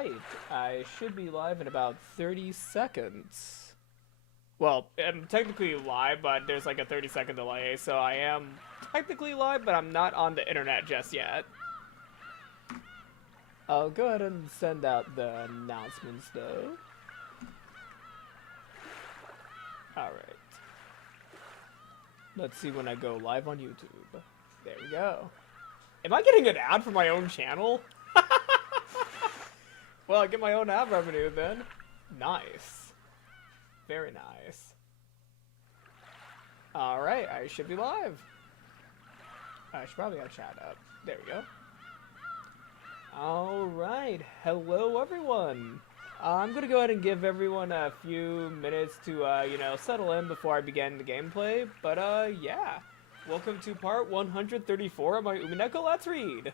Alright, I should be live in about 30 seconds. Well, I'm technically live, but there's like a 30-second delay, so I am technically live, but I'm not on the internet just yet. I'll go ahead and send out the announcements, though. Alright. Let's see when I go live on YouTube. There we go. Am I getting an ad for my own channel? Well, I get my own ad revenue then. Nice. Very nice. Alright, I should be live. I should probably have chat up. There we go. Alright, hello everyone. I'm gonna go ahead and give everyone a few minutes to, you know, settle in before I begin the gameplay. But, yeah. Welcome to part 134 of my Umineko Let's Read.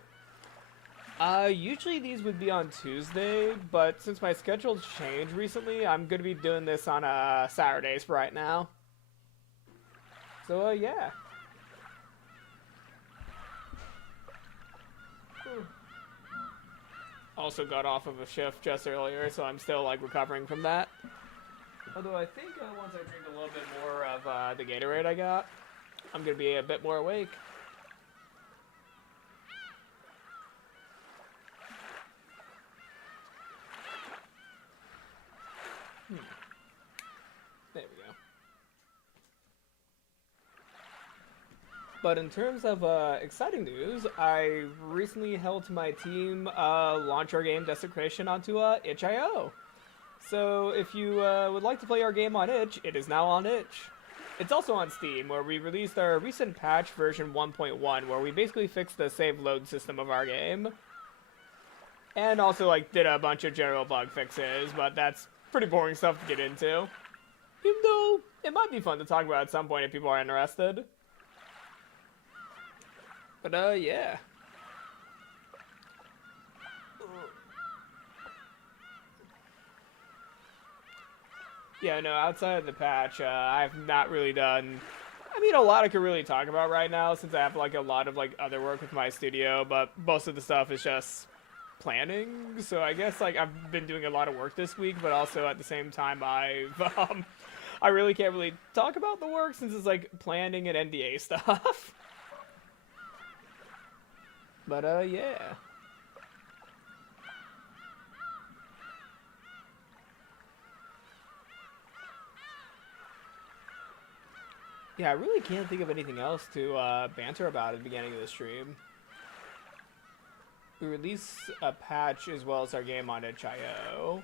Usually these would be on Tuesday, but since my schedule's changed recently, I'm gonna be doing this on, Saturdays for right now. So, yeah. Also got off of a shift just earlier, so I'm still, like, recovering from that. Although I think once I drink a little bit more of the Gatorade I got, I'm gonna be a bit more awake. There we go. But in terms of exciting news, I recently helped my team launch our game Desecration onto itch.io. So if you would like to play our game on itch, it is now on itch. It's also on Steam, where we released our recent patch version 1.1, where we basically fixed the save load system of our game. And also, like, did a bunch of general bug fixes, but that's pretty boring stuff to get into. Even though, it might be fun to talk about at some point if people are interested. But, yeah. Yeah, no, outside of the patch, I've not really done... I mean, a lot I could really talk about right now, since I have, like, a lot of, like, other work with my studio, but most of the stuff is just planning, so I guess, like, I've been doing a lot of work this week, but also at the same time, I really can't really talk about the work, since it's, like, planning and NDA stuff. But, yeah. Yeah, I really can't think of anything else to banter about at the beginning of the stream. We released a patch as well as our game on itch.io.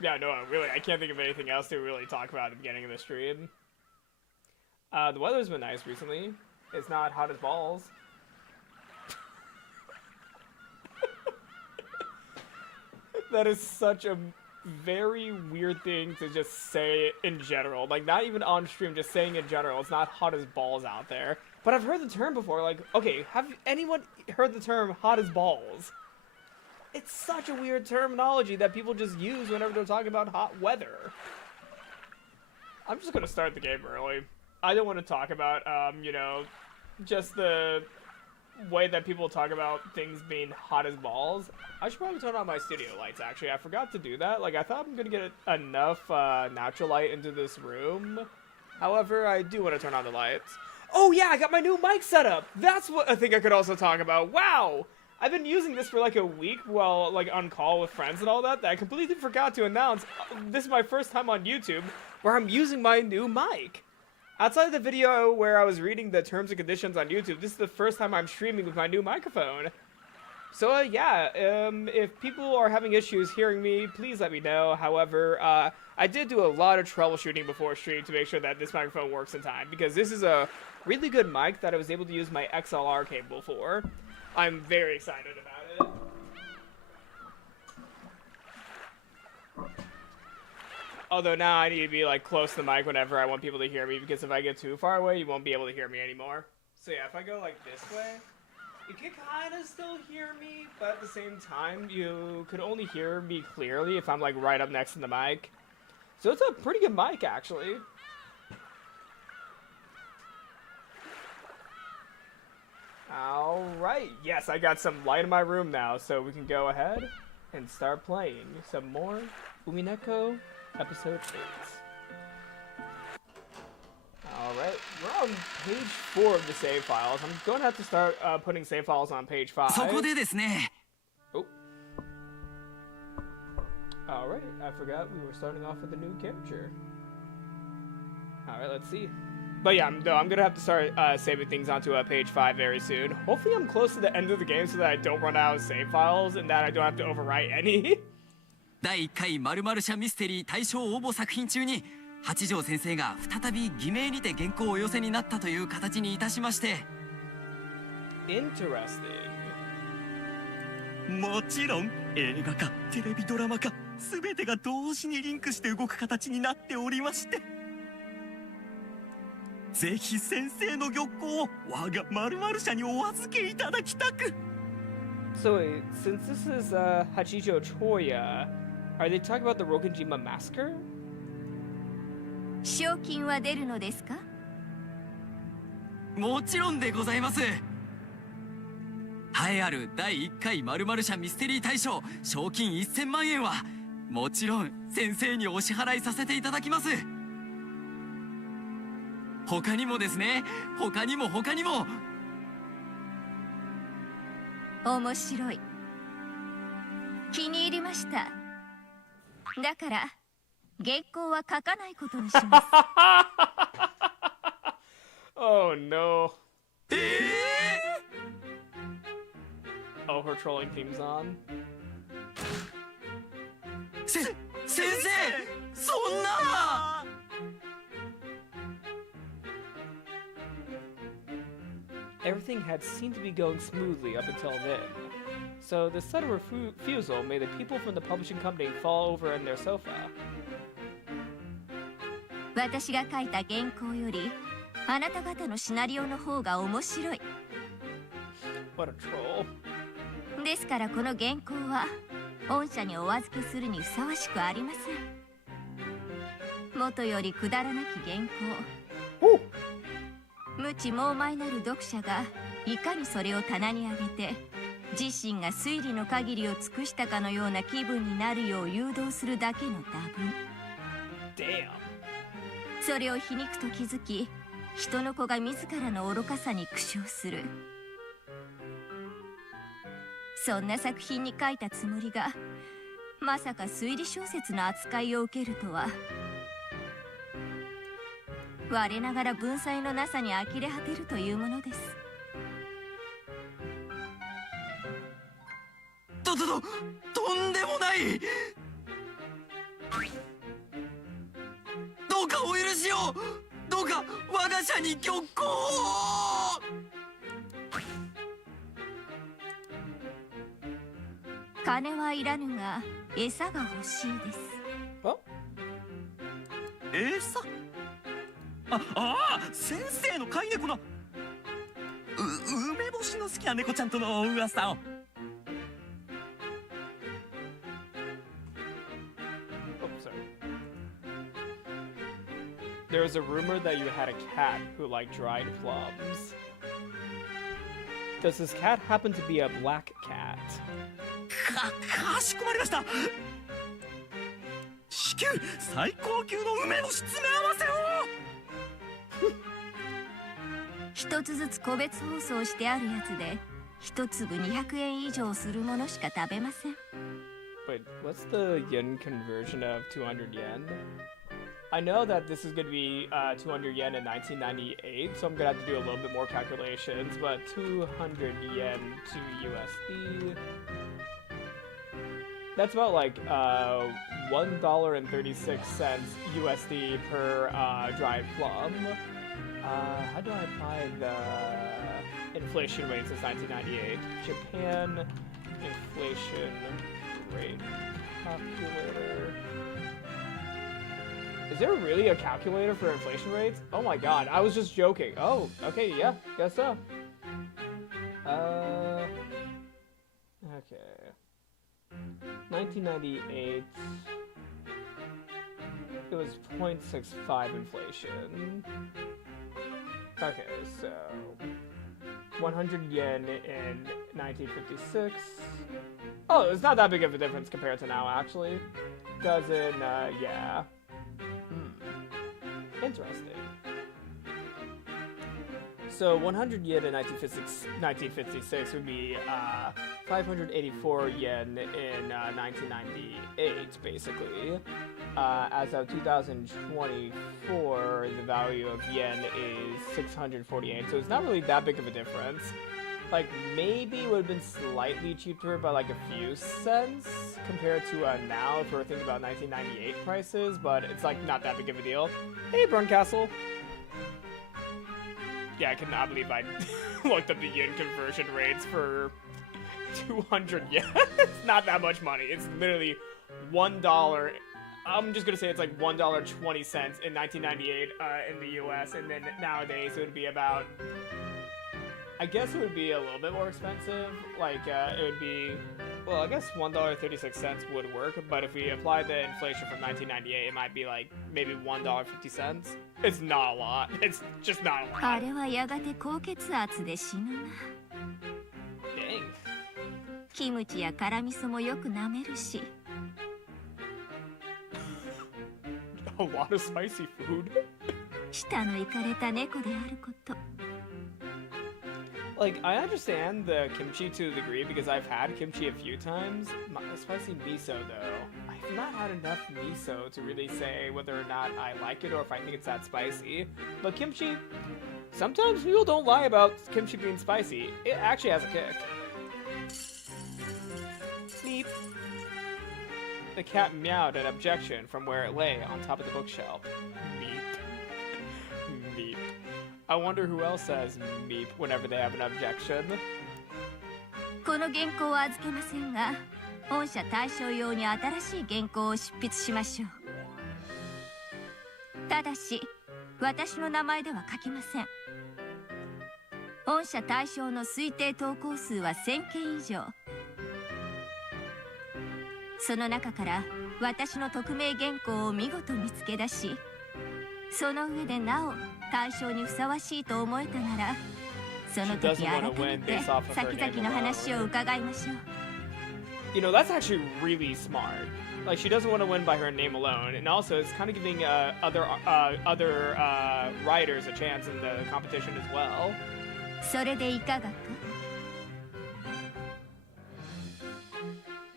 Yeah, no, really, I can't think of anything else to really talk about at the beginning of the stream. The weather's been nice recently. It's not hot as balls. That is such a very weird thing to just say in general. Like, not even on stream, just saying in general. It's not hot as balls out there. But I've heard the term before. Like, okay, have anyone heard the term hot as balls? It's such a weird terminology that people just use whenever they're talking about hot weather. I'm just gonna start the game early. I don't want to talk about, you know, just the way that people talk about things being hot as balls. I should probably turn on my studio lights, actually. I forgot to do that. Like, I thought I'm gonna get enough natural light into this room. However, I do want to turn on the lights. Oh yeah, I got my new mic set up! That's what I think I could also talk about. Wow! I've been using this for like a week while like on call with friends and all that I completely forgot to announce. This is my first time on YouTube where I'm using my new mic. Outside of the video where I was reading the terms and conditions on YouTube, this is the first time I'm streaming with my new microphone. So, yeah, if people are having issues hearing me, please let me know. However, I did do a lot of troubleshooting before stream to make sure that this microphone works in time, because this is a really good mic that I was able to use my XLR cable for. I'm very excited about it. Although now I need to be like close to the mic whenever I want people to hear me, because if I get too far away, you won't be able to hear me anymore. So yeah, if I go like this way, you can kind of still hear me, but at the same time, you could only hear me clearly if I'm like right up next to the mic. So it's a pretty good mic, actually. Alright, yes, I got some light in my room now, so we can go ahead and start playing some more Umineko Episode 8. Alright, we're on page 4 of the save files. I'm going to have to start putting save files on page 5. Oh. Alright, I forgot we were starting off with a new character. Alright, let's see. But yeah, I'm gonna have to start saving things onto page 5 very soon. Hopefully I'm close to the end of the game so that I don't run out of save files and that I don't have to overwrite any. 第1回〇〇社ミステリー大賞応募作品中に八条先生が再び偽名にて原稿をお寄せになったという形にいたしまして。 Interesting. もちろん映画化、テレビドラマ化、全てが同時にリンクして動く形になっておりまして、ぜひ先生の玉稿を我が〇〇社にお預けいただきたく。 So wait, since this is Hachijo Choya, are they talking about the Rokkenjima massacre? 賞金は出るのですか？もちろんでございます。栄えある第1回〇〇社ミステリー大賞賞金1000万円はもちろん先生にお支払いさせていただきます。他にもですね、他にも面白い。気に入りました。だから原稿は書かないことにします。Oh no. Oh, her trolling theme's on. 先生、そんな。Everything had seemed to be going smoothly up until then. So the sudden refusal made the people from the publishing company fall over in their sofa. 私が書いた原稿よりあなた方のシナリオの方が面白い。 What a troll. ですからこの原稿は御社にお預けするにふさわしくありません。元よりくだらなき原稿。無知猛昧なる読者がいかにそれを棚に上げて自身が推理の限りを尽くしたかのような気分になるよう誘導するだけの多分。 Damn. それを皮肉と気づき人の子が自らの愚かさに苦笑する。そんな作品に書いたつもりがまさか推理小説の扱いを受けるとは。我ながら文才のなさに呆れ果てるというものです。とんでもない。どうかお許しを。どうか我が社に玉稿を。金はいらぬが餌が欲しいです。餌？ああ、先生の飼い猫の梅干しの好きな猫ちゃんとの噂を。There was a rumor that you had a cat who liked dried plums. Does this cat happen to be a black cat? かしこまりました。至急最高級の梅干し詰め合わせを。一つずつ個別包装してあるやつで一粒200円以上するものしか食べません。 Wait, what's the yen conversion of 200 yen? I know that this is going to be 200 yen in 1998, so I'm going to have to do a little bit more calculations, but 200 yen to USD... That's about like $1.36 USD per dried plum. How do I apply the inflation rate since 1998? Japan inflation rate calculator. Is there really a calculator for inflation rates? Oh my god, I was just joking. Oh, okay, yeah, guess so. Okay. 1998. It was 0.65 inflation. Okay, so 100 yen in 1956. Oh, it's not that big of a difference compared to now, actually. Doesn't, yeah. Interesting. So 100 yen in 1956 would be 584 yen in 1998, basically. As of 2024, the value of yen is 648, so it's not really that big of a difference. Like, maybe it would have been slightly cheaper by like a few cents compared to now if we're thinking about 1998 prices, but it's like not that big of a deal. Hey, Burncastle! Yeah, I cannot believe I looked up the yen conversion rates for 200 yen. It's not that much money. It's literally $1. I'm just gonna say it's like $1.20 in 1998 in the US, and then nowadays it would be about, I guess it would be a little bit more expensive. Like, it would be, well, I guess $1.36 would work, but if we apply the inflation from 1998, it might be like maybe $1.50. It's not a lot. It's just not a lot. あれはやがて高血圧で死ぬな。 Dang. キムチや辛味噌もよく舐めるし。 A lot of spicy food. 舌のいかれた猫であること。 Like, I understand the kimchi to a degree because I've had kimchi a few times. Spicy miso, though. I've not had enough miso to really say whether or not I like it or if I think it's that spicy. But kimchi, sometimes people don't lie about kimchi being spicy. It actually has a kick. Meep. The cat meowed an objection from where it lay on top of the bookshelf. Meep. Meep. I wonder who else says meep whenever they have an objection. この原稿は預けませんが、本社対象用に新しい原稿を執筆しましょう。ただし、私の名前では書きません。本社対象の推定投稿数は1000件以上。その中から私の匿名原稿を見事見つけ出し、その上でなお対象にふさわしいと思えたなら、その時改めて先々の話を伺いましょう。You know, that's actually really smart. Like, she doesn't want to win by her name alone, and also it's kind of giving other writers a chance in the competition as well. それでいかが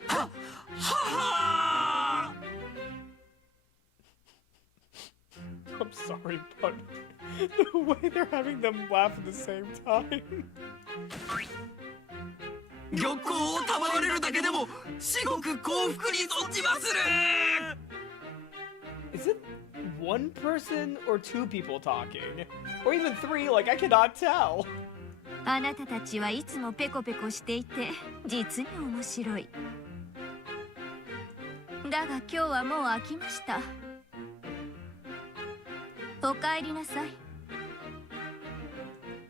か？ I'm sorry, but the way they're having them laugh at the same time. 玉光を賜れるだけでも至極幸福に存じまする。 Is it one person or two people talking? Or even three? Like, I cannot tell. あなたたちはいつもペコペコしていて実に面白い。だが今日はもう飽きました。お帰りなさい。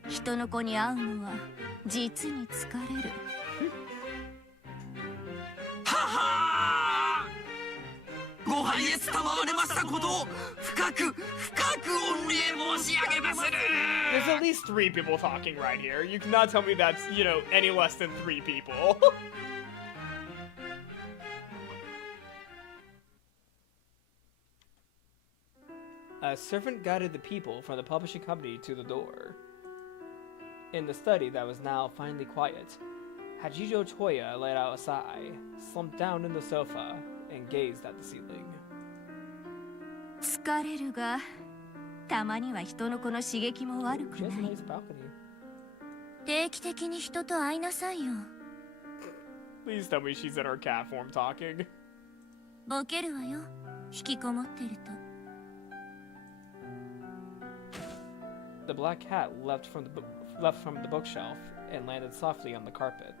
人の子に会うのは実に疲れる。ははー、ご拝謁賜れましたことを深く深く御礼申し上げまする。 There's at least three people talking right here. You cannot tell me that's, you know, any less than three people. A servant guided the people from the publishing company to the door. In the study that was now finally quiet, Hajijo Toya let out a sigh, slumped down in the sofa, and gazed at the ceiling. 疲れるが、たまには人の子の刺激も悪く She な has a い。 nice balcony. 定期的に人と会いなさいよ。 Please tell me she's in her cat form talking. ボケるわよ。引きこもってると。 The black cat left from the bookshelf and landed softly on the carpet.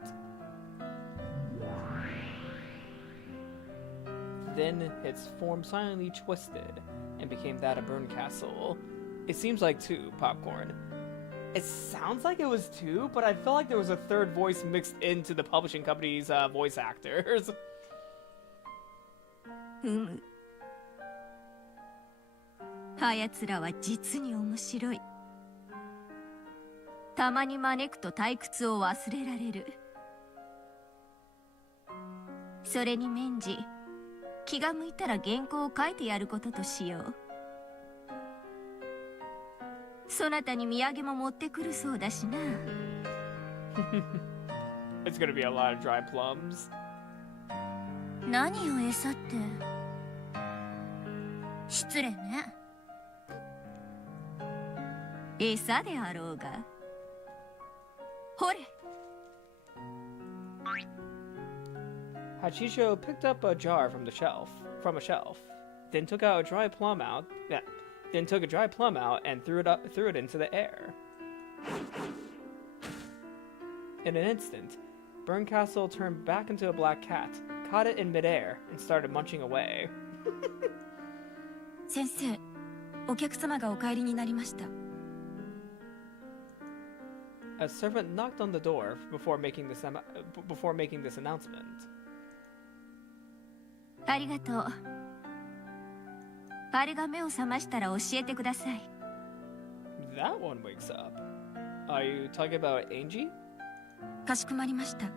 Then its form silently twisted and became that of Burncastle. It seems like two, Popcorn. It sounds like it was two, but I felt like there was a third voice mixed into the publishing company's voice actors. あやつらは実に面白い。たまに招くと退屈を忘れられる。それに免じ、気が向いたら原稿を書いてやることとしよう。そなたに土産も持ってくるそうだしな。It's gonna be a lot of dry plums. 何を餌って。失礼ね。餌であろうが。ほれ。Hachicho picked up a jar from a shelf, then took a dry plum out and threw it into the air. In an instant, Burncastle turned back into a black cat, caught it in midair, and started munching away. 先生、お客様がお帰りになりました。A servant knocked on the door before making this announcement. ありがとう。あれが目を覚ましたら教えてください。That one wakes up. Are you talking about Angie? かしこまりました。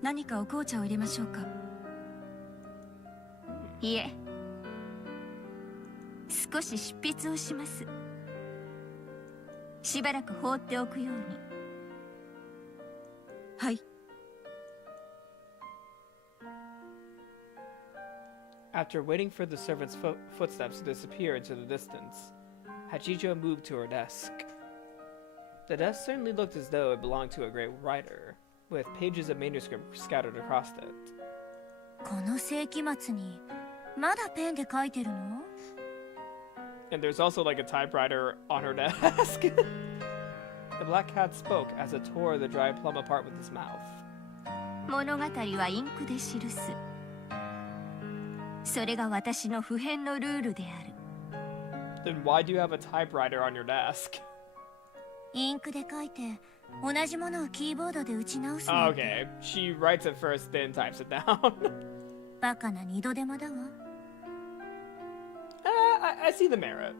何かお紅茶を入れましょうか。いえ、少し執筆をします。しばらく放っておくように。はい。After waiting for the servant's footsteps to disappear into the distance, Hachicho moved to her desk. The desk certainly looked as though it belonged to a great writer, with pages of manuscript scattered across it. この世紀末にまだペンで書いてるの？ And there's also like a typewriter on her desk. The black cat spoke as it tore the dry plum apart with his mouth. 物語はインクで記す。それが私の不変のルールである。Then why do you have a typewriter on your desk? インクで書いて、同じものをキーボードで打ち直すなんて。Okay, she writes it first, then types it down. バカな二度手間だわ。I see the merit.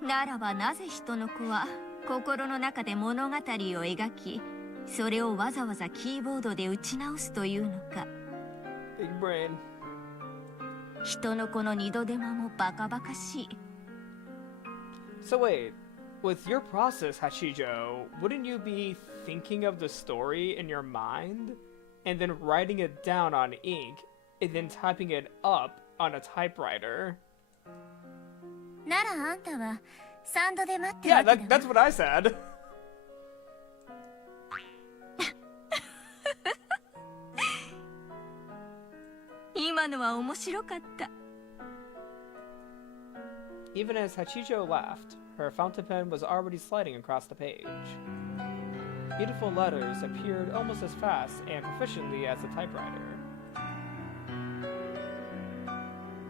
ならばなぜ人の子は心の中で物語を描き、それをわざわざキーボードで打ち直すというのか。Big brain. 人の子の二度手間もバカバカしい。So wait, with your process, Hachijo, wouldn't you be thinking of the story in your mind, and then writing it down on ink, and then typing it up on a typewriter? ならあんたはサンドで待って Yeah, わけだ that's what I said. 今のは面白かった。Even as Hachijo laughed, her fountain pen was already sliding across the page. Beautiful letters appeared almost as fast and proficiently as the typewriter.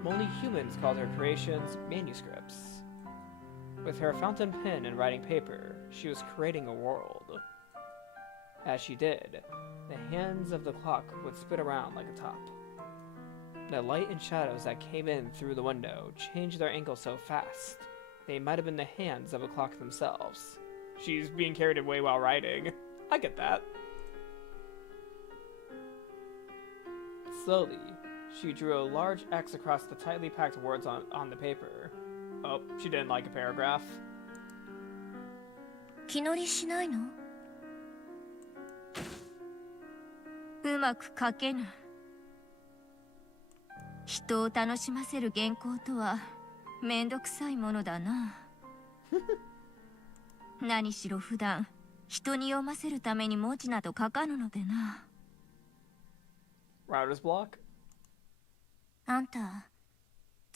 Only humans called her creations manuscripts. With her fountain pen and writing paper, she was creating a world. As she did, the hands of the clock would spin around like a top. The light and shadows that came in through the window changed their angle so fast, they might have been the hands of a clock themselves. She's being carried away while writing. I get that. Slowly, she drew a large X across the tightly packed words on the paper. Oh, she didn't like a paragraph. 気乗りしないの？うまく書けぬ。人を楽しませる原稿とはめんどくさいものだな。何しろ普段人に読ませるために文字など書かぬのでな。Writer's block? あんた、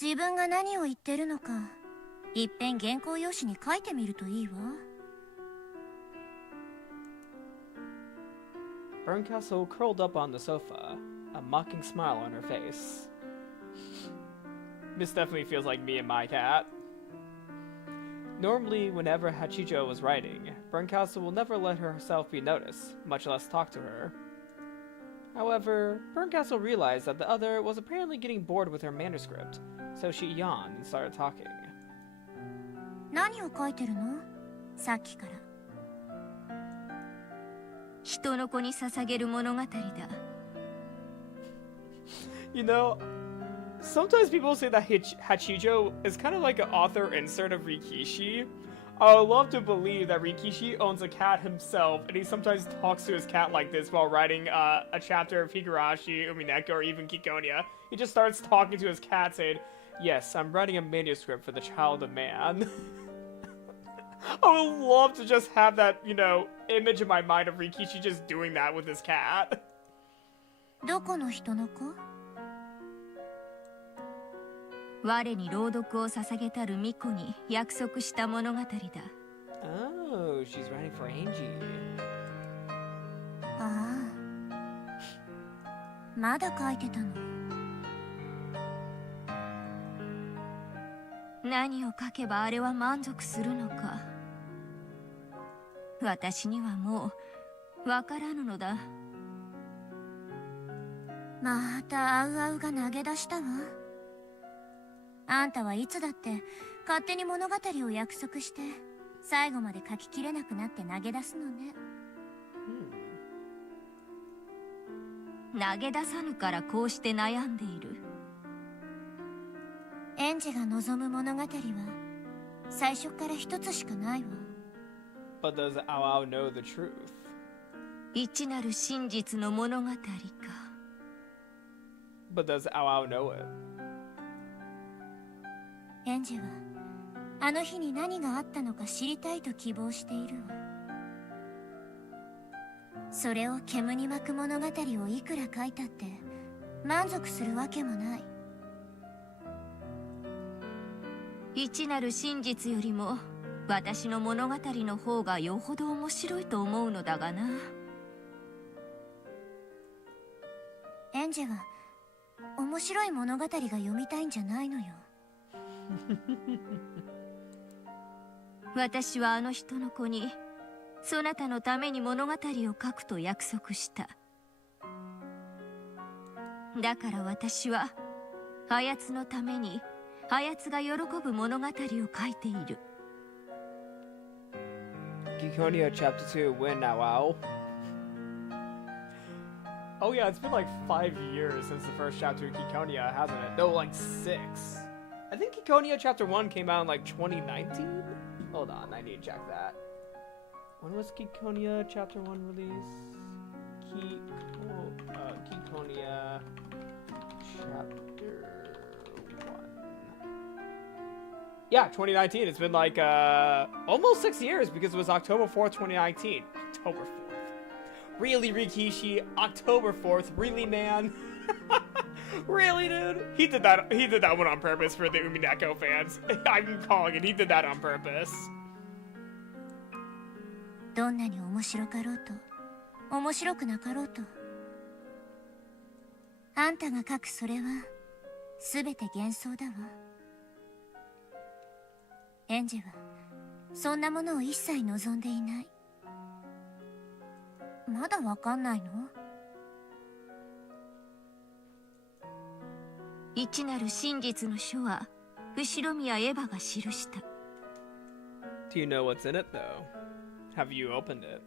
自分が何を言ってるのか、いっぺん原稿用紙に書いてみるといいわ。Burncastle curled up on the sofa, a mocking smile on her face. This definitely feels like me and my cat. Normally, whenever Hachijo was writing, Burncastle will never let herself be noticed, much less talk to her. However, Burncastle realized that the other was apparently getting bored with her manuscript, so she yawned and started talking. 何を書いてるの？さっきから。人の子に捧げる物語だ。You know, sometimes people say that Hachijo is kind of like an author insert of Rikishi. I would love to believe that Rikishi owns a cat himself, and he sometimes talks to his cat like this while writing a chapter of Higurashi, Umineko, or even Kikonia. He just starts talking to his cat saying, "Yes, I'm writing a manuscript for the Child of Man." I would love to just have that, you know, image in my mind of Rikishi just doing that with his cat. どこの人の子？我に朗読を捧げたる巫女に約束した物語だ。Oh, she's writing for Angie. ああ、まだ書いてたの。何を書けばあれは満足するのか。私にはもうわからぬのだ。またアウアウが投げ出したわ。あんたはいつだって勝手に物語を約束して最後まで書ききれなくなって投げ出すのね。投げ出さぬからこうして悩んでいる。園児が望む物語は最初から一つしかないわ。But does Ao know the truth? 一なる真実の物語か。But does Ao know it? 園児はあの日に何があったのか知りたいと希望しているわ。それを煙に巻く物語をいくら書いたって満足するわけもない。一なる真実よりも私の物語の方がよほど面白いと思うのだがな。エンジは面白い物語が読みたいんじゃないのよ。私はあの人の子にそなたのために物語を書くと約束した。だから私はあやつのためにあやつが喜ぶ物語を書いている。Kikonia Chapter 2 Win Now Ao. Oh yeah, it's been like 5 years since the first chapter of Kikonia, hasn't it? No, like 6. I think Kikonia Chapter 1 came out in like 2019? Hold on, I need to check that. When was Kikonia Chapter 1 released? Kikonia Chapter 1. Yeah, 2019. It's been like almost 6 years because it was October 4th, 2019. October 4th. Really, Rikishi? October 4th? Really, man? Really, dude? He did that one on purpose for the Umineko fans. I'm calling it. He did that on purpose. どんなに面白かろうと面白くなかろうとあんたが書くそれはすべて幻想だわ。エンジはそんなものを一切望んでいない。まだわかんないの？一なる真実の書は後宮エヴァが記した。 Do you know what's in it, though? Have you opened it?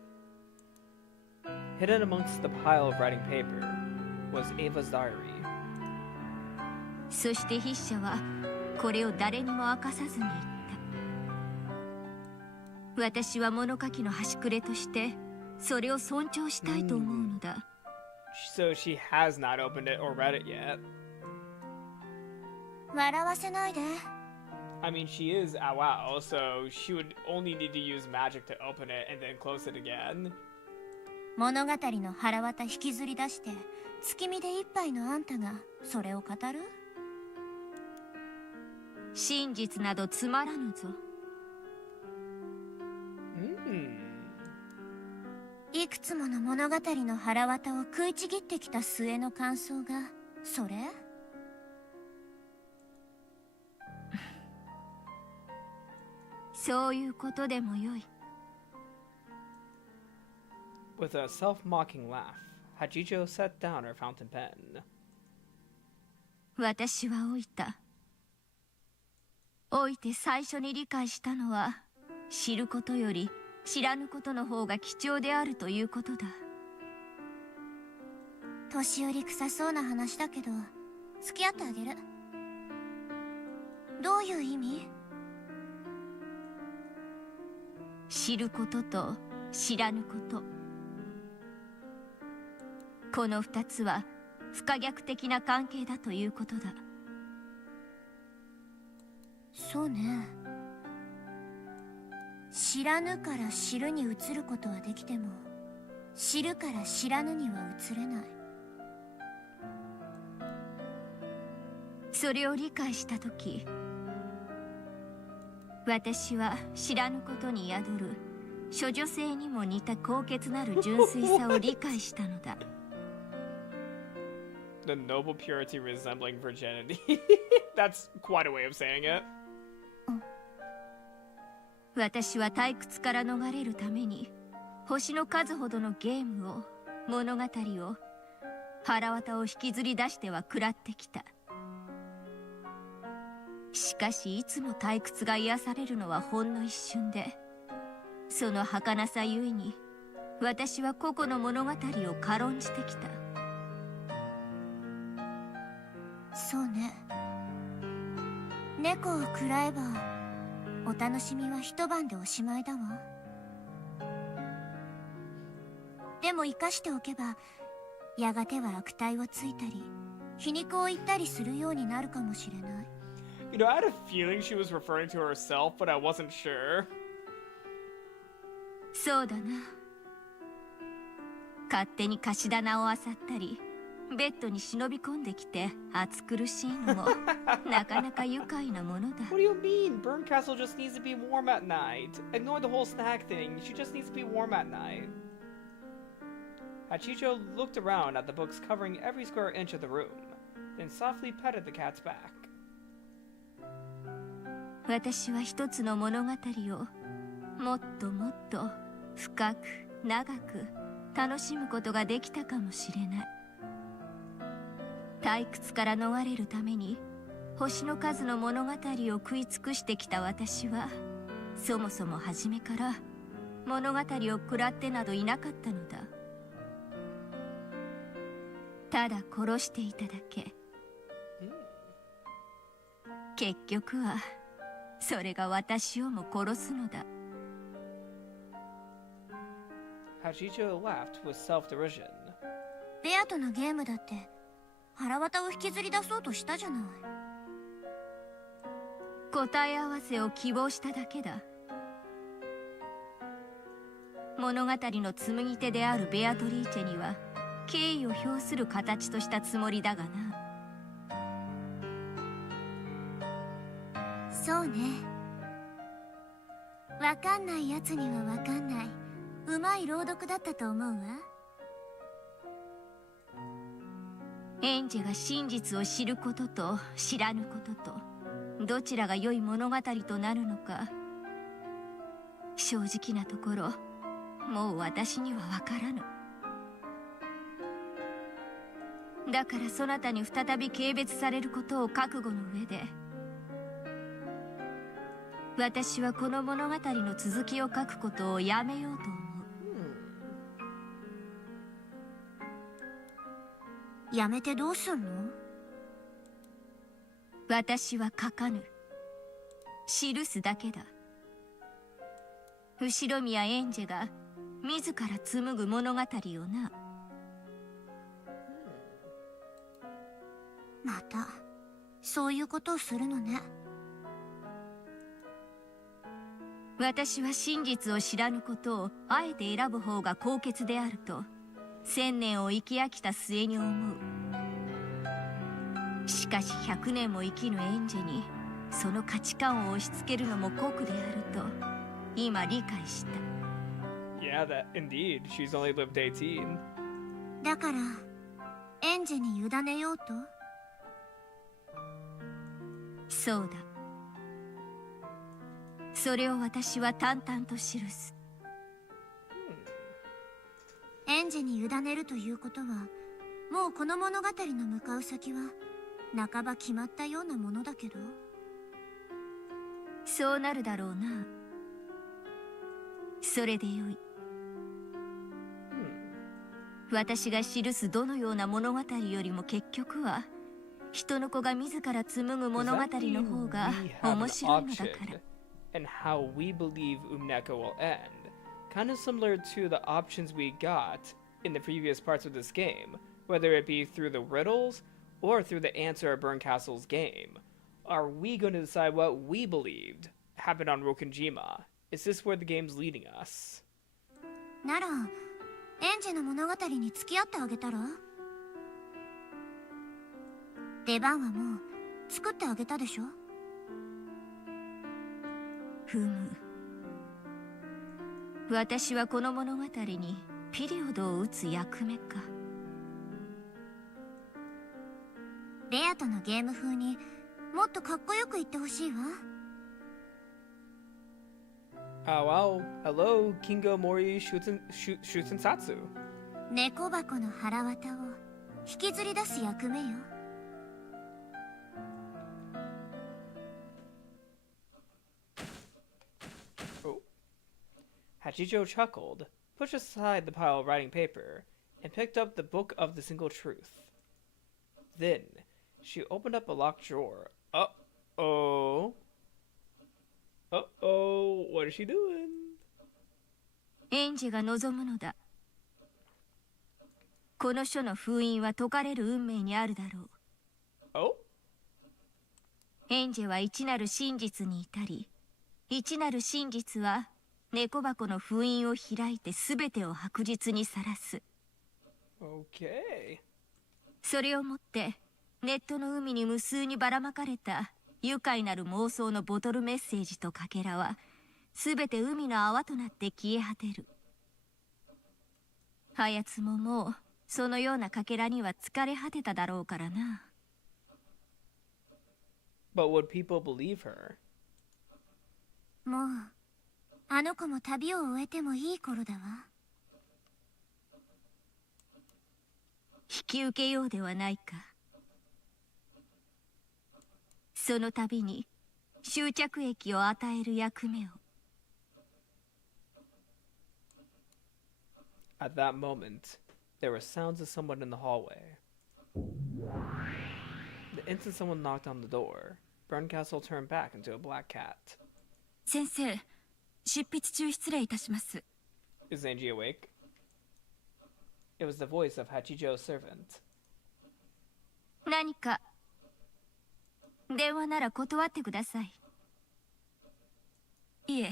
Hidden amongst the pile of writing paper was Ava's diary. そして筆者はこれを誰にも明かさずに言った。私は物書きの端くれとしてそれを尊重したいと思うのだ。So she has not opened it or read it yet. 笑わせないで。I mean, she is Awao, so she would only need to use magic to open it and then close it again. 物語の腹渡引きずり出して月見で一杯のあんたがそれを語る？真実などつまらぬぞ。いくつもの物語の腹渡を食いちぎってきた末の感想がそれ？そういうことでもよい。With a self-mocking laugh, Hachijo set down her fountain pen. 私は老いた。おいて最初に理解したのは、知ることより知らぬことの方が貴重であるということだ。年寄り臭そうな話だけど付き合ってあげる。どういう意味？知ることと知らぬこと、この二つは不可逆的な関係だということだ。そうね。知らぬから知るに移ることはできても、知るから知らぬには移れない。それを理解したとき、私は知らぬことに宿る処女性にも似た高潔なる純粋さを理解したのだ。The noble purity resembling virginity. That's quite a way of saying it. 私は退屈から逃れるために星の数ほどのゲームを、物語を、腹渡を引きずり出しては食らってきた。しかしいつも退屈が癒されるのはほんの一瞬で、その儚さゆえに私は個々の物語を軽んじてきた。そうね。猫を食らえばお楽しみは一晩でおしまいだわ。でも生かしておけば、やがては悪態をついたり皮肉を言ったりするようになるかもしれない。You know, I had a feeling she was referring to herself, but I wasn't sure. そうだな。勝手に貸し棚を漁ったり、ベッドに忍び込んできて暑苦しいのもなかなか愉快なものだ。What do you mean? Burncastle just needs to be warm at night. Ignore the whole snack thing. She just needs to be warm at night. Hachicho looked around at the books covering every square inch of the room, then softly petted the cat's back. 私は一つの物語をもっともっと深く長く楽しむことができたかもしれない。退屈から逃れるために星の数の物語を食い尽くしてきた私は、そもそも初めから物語を食らってなどいなかったのだ。ただ殺していただけ。結局はそれが私をも殺すのだ。Hachicho laughed with self-derision. ベアとのゲームだって腹渡を引きずり出そうとしたじゃない。答え合わせを希望しただけだ。物語の紡ぎ手であるベアトリーチェには敬意を表する形としたつもりだがな。そうね。わかんないやつにはわかんないうまい朗読だったと思うわ。エンジェが真実を知ることと知らぬことと、どちらが良い物語となるのか、正直なところもう私にはわからぬ。だからそなたに再び軽蔑されることを覚悟の上で、私はこの物語の続きを書くことをやめようと思う。やめてどうすんの？私は書かぬ。記すだけだ。後宮エンジェが自ら紡ぐ物語をな。またそういうことをするのね。私は真実を知らぬことをあえて選ぶ方が高潔であると1000年を生き飽きた末に思う。しかし100年も生きぬエンジェにその価値観を押し付けるのも酷であると今理解した。 Yeah, that indeed. She's only lived 18. だからエンジェに委ねようと？そうだ。それを私は淡々と記す。エンジェに委ねるということは、もうこの物語の向かう先は半ば決まったようなものだけど。そうなるだろうな。それでよい。私が記すどのような物語よりも結局は人の子が自ら紡ぐ物語の方が面白いのだから。 And how we believe Umineko will end, kind of similar to the options we got in the previous parts of this game, whether it be through the riddles or through the answer of Burncastle's game. Are we going to decide what we believed happened on Rokkenjima? Is this where the game's leading us? ならエンジの物語に付き合ってあげたら？出番はもう作ってあげたでしょ？ふむ。私はこの物語にピリオドを打つ役目か。レアとのゲーム風にもっとかっこよく言ってほしいわ。Oh, wow. Hello, Kingo Mori Shutensatsu. 猫箱の腹渡を引きずり出す役目よ。Oh. Hachijo chuckled, pushed aside the pile of writing paper, and picked up the Book of the Single Truth. Then, she opened up a locked drawer. Uh-oh. Uh-oh, what is she doing? エンジが望むのだ。この書の封印は解かれる運命にあるだろう。Oh? エンジは一なる真実に至り、一なる真実は猫箱の封印を開いて全てを白日にさらす。Okay. それをもってネットの海に無数にばらまかれた愉快なる妄想のボトルメッセージとかけらは全て海の泡となって消え果てる。あやつももうそのようなかけらには疲れ果てただろうからな。But would people believe her? もうあの子も旅を終えてもいい頃だわ。引き受けようではないか。その度に終着駅を与える役目を。At that moment, there were sounds of someone in the hallway. The instant someone knocked on the door, Burncastle turned back into a black cat. 先生、執筆中失礼いたします。 Is Angie awake? It was the voice of Hachijo's servant. 何か電話なら断ってください。いえ、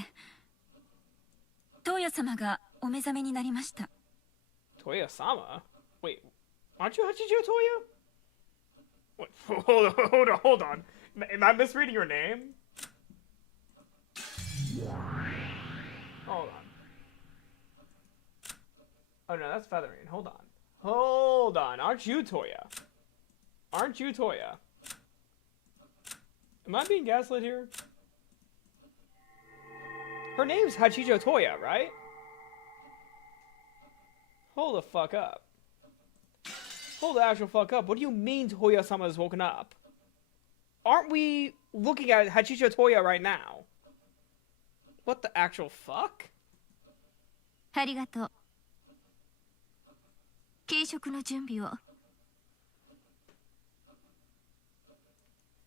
トウヤ様がお目覚めになりました。Toya-sama? Wait, aren't you Hachijo Toya? What? Hold on. Am I misreading your name? Hold on. Oh no, that's Feathering. Hold on. Hold on. Aren't you Toya? Aren't you Toya? Am I being gaslit here? Her name's Hachijo Toya, right? Hold the fuck up. Hold the actual fuck up. What do you mean Toya-sama is woken up? Aren't we looking at Hachijo Toya right now? What the actual fuck? ありがとう。軽食の準備を。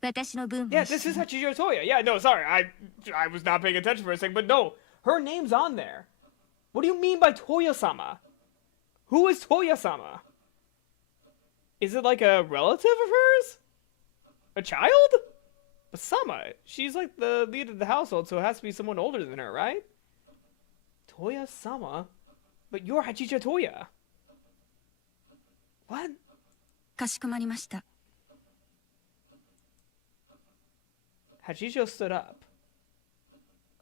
私の分も。 Yeah, this is Hachijo Toya. Yeah, no, sorry. I was not paying attention for a second, but no. Her name's on there. What do you mean by Toya-sama? Who is Toya-sama? Is it like a relative of hers? A child? But Sama, she's like the lead of the household, so it has to be someone older than her, right? Toya-sama? But you're Hachijo Toya. What? かしこまりました。 Hachijo stood up.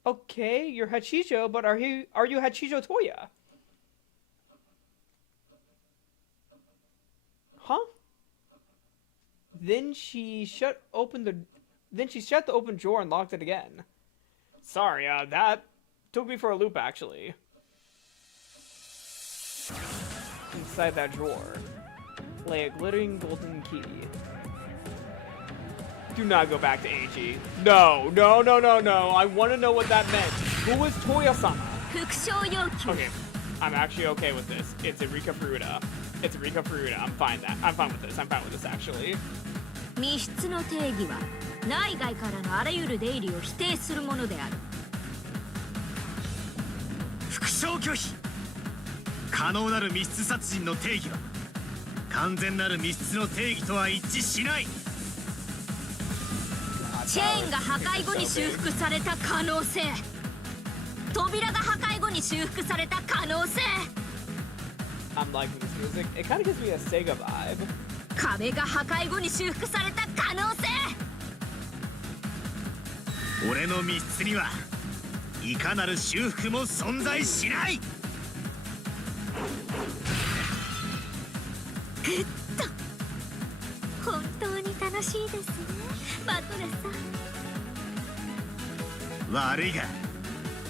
Okay, you're Hachijo, but are you Hachijo Toya? Huh? Then she shut the open drawer and locked it again. Sorry, that took me for a loop actually. Inside that drawer lay a glittering golden key. Do not go back to Angie. No, no, no, no, no. I want to know what that meant. Who is Toya-sama? 副賞要求 Okay, I'm actually okay with this. It's Erika Furuta. It's Erika Furuta. I'm fine with this. I'm fine with this actually. 密室の定義は内外からのあらゆる出入りを否定するものである。副賞拒否。可能なる密室殺人の定義は完全なる密室の定義とは一致しない。チェーンが破壊後に修復された可能性、扉が破壊後に修復された可能性、 I'm liking this music. It kind of gives me a Sega vibe. 壁が破壊後に修復された可能性。俺の密室にはいかなる修復も存在しない。グッと本当に楽しいですね、バトレさん。悪いが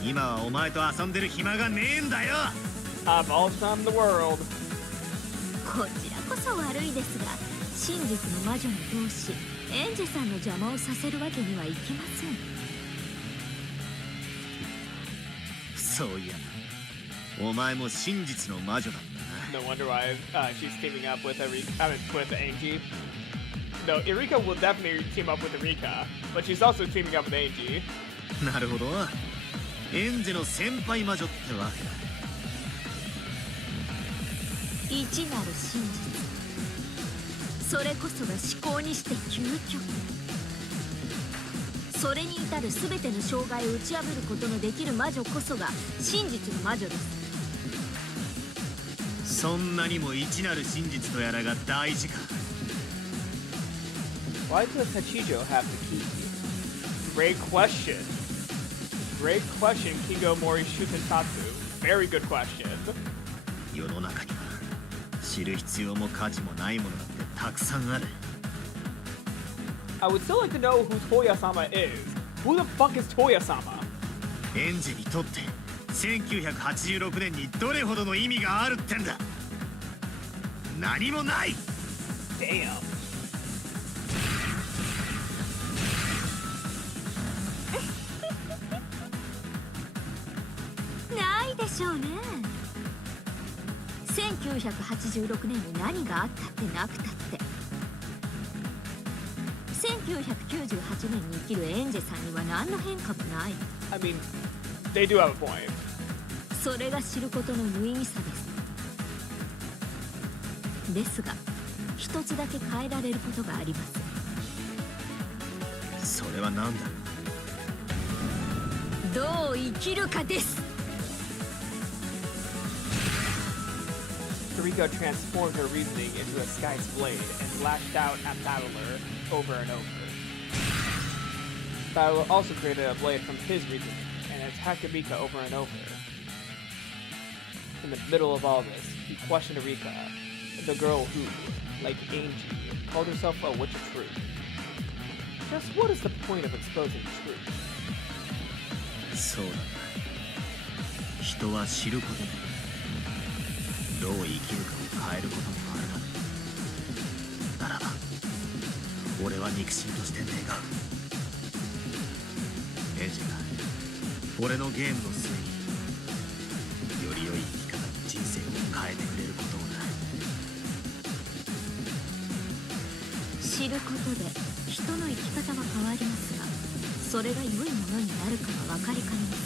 今はお前と遊んでる暇がねえんだよ。 Have all the time in the world. こちらこそ悪いですが、真実の魔女の同志エンジェさんの邪魔をさせるわけにはいきません。そういやお前も真実の魔女だったな。 No wonder why she's teaming up with with Angie. No, Erika will definitely team up with Erika, but she's also teaming up with Angie. なるほど。エンジェの先輩魔女ってわけだ。一なる真実、それこそが思考にして究極。それに至る全ての障害を打ち破ることのできる魔女こそが真実の魔女です。そんなにも一なる真実とやらが大事か。 Why does Hachijo have the key? Great question. Great question, Kingo Mori Shutentatsu. Very good question. 世の中には知る必要も価値もないものだってたくさんある。 I would still like to know who Toya-sama is. Who the fuck is Toya-sama? エンジにとって1986年にどれほどの意味があるってんだ。何もない。 Damn. ないでしょうね。1986年に何があったってなくたって1998年に生きるエンジェさんには何の変化もない。 I mean, they do have a point. それが知ることの無意味さです。ですが一つだけ変えられることがあります。それは何だ。どう生きるかです。 Kiriko transformed her reasoning into a sky's blade and lashed out at Battler over and over. Battler also created a blade from his reasoning and attacked Erika over and over. In the middle of all this, he questioned Erika, the girl who, like Angie, called herself a witch of truth. Just what is the point of exposing truth? そうだな。人は知ることでどう生きるかを変えることもあるだろう。ならば俺は肉親として願う。エンジが俺のゲームの末により良い生き方に人生を変えてくれることをな。知ることで人の生き方は変わりますが、それが良いものになるかは分かりかねます。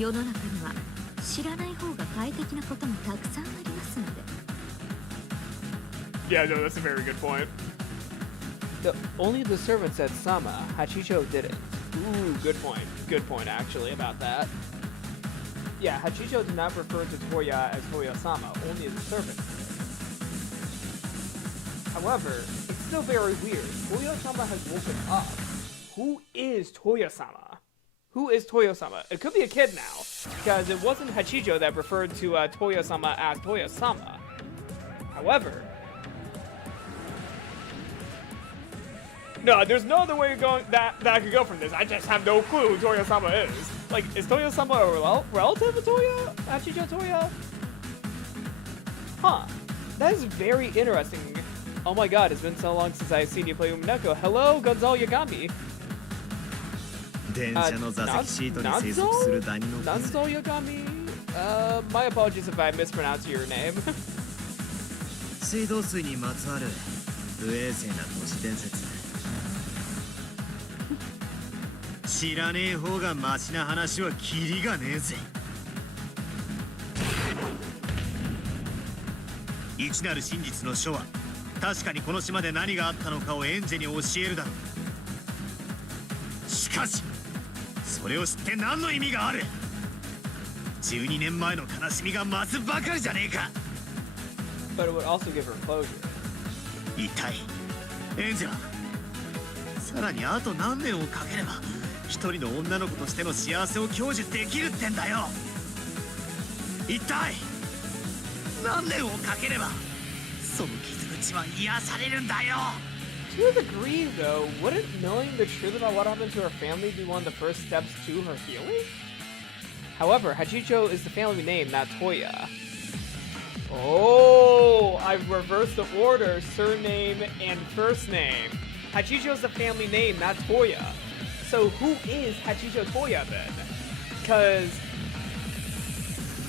世の中には知らない方が快適なこともたくさんありますので。 Yeah, no, that's a very good point. Only the servant said Sama. Hachijo didn't. Ooh, good point. Good point, actually, about that. Yeah, Hachijo did not refer to Toya as Toya-sama, only as a servant. However, it's still very weird. Toya-sama has woken up. Who is Toya-sama? Who is Toya-sama? It could be a kid now, because it wasn't Hachijo that referred to Toya-sama as Toya-sama. However, no, there's no other way that I could go from this. I just have no clue who Toya-sama is. Like, is Toya-sama a relative of Toya? Hachijo Toya? Huh. That is very interesting Oh my god, it's been so long since I've seen you play Umineko. Hello, Gonzalo Yagami. 電車の座席シートに生息するダニの数 Gonzalo Yagami? My apologies if I mispronounce your name. 水道水にまつわる不衛生な都市伝説知らねえ方がマシな話はキリがねえぜ一なる真実の書は確かにこの島で何があったのかをエンジェに教えるだろうしかしそれを知って何の意味がある12年前の悲しみが増すばかりじゃねえか But it would also give her closure. 一体エンジェはさらにあと何年をかければ一人の女の子としての幸せを享受できるってんだよ一体何年をかければその傷口は癒されるんだよ To a degree, though, wouldn't knowing the truth about what happened to her family be one of the first steps to her healing? However, Hachicho is the family name, not Toya. Oh, I've reversed the order, surname and first name. Hachicho is the family name, not Toya. So who is Hachicho Toya then? Because...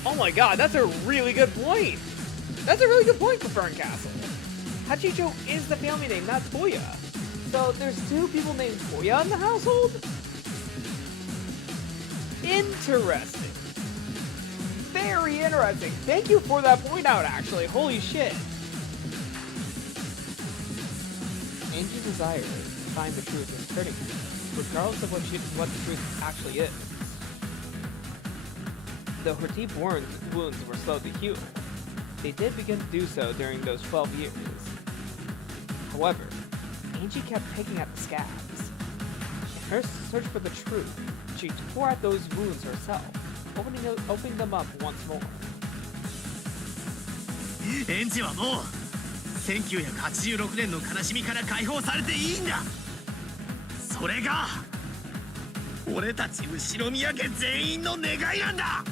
Oh my god, that's a really good point! That's a really good point for Fern Castle. Hachicho is the family name, not Toya. So there's two people named Toya in the household? Interesting. Very interesting. Thank you for that point out, actually. Holy shit. Angie's desire to find the truth is hurting her, regardless of what the truth actually is. Though her deep wounds were slow to heal, they did begin to do so during those 12 years. However, Angie kept picking at the scabs. In her search for the truth, she tore at those wounds herself, opening them up once more. エンジはもう1986年の悲しみから解放されていいんだそれが俺たち後宮家全員の願いなんだ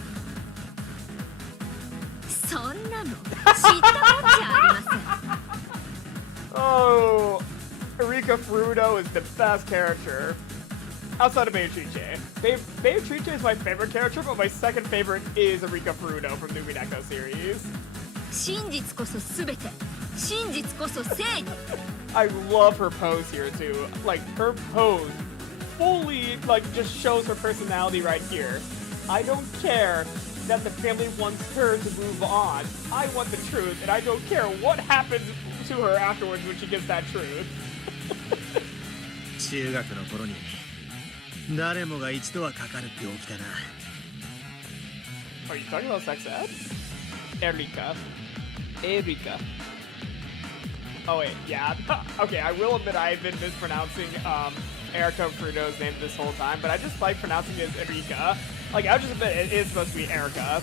そんなの知ったもんじゃありません Oh, Erika Fruto is the best character. Outside of Beatrice. Beatrice is my favorite character, but my second favorite is Erika Fruto from the Umineko series. 真実こそ全て真実こそ正義 I love her pose here too. Like her pose fully like just shows her personality right here. I don't care that the family wants her to move on. I want the truth, and I don't care what happens to her afterwards when she gets that truth. 中学の頃に誰もが一度はかかる病気だな Are you talking about sex ed? Erika. Oh wait, yeah. Okay, I will admit I've been mispronouncing Erika Fruto's name this whole time, but I just like pronouncing it as Erika. Like, I just admit it is supposed to be Erika.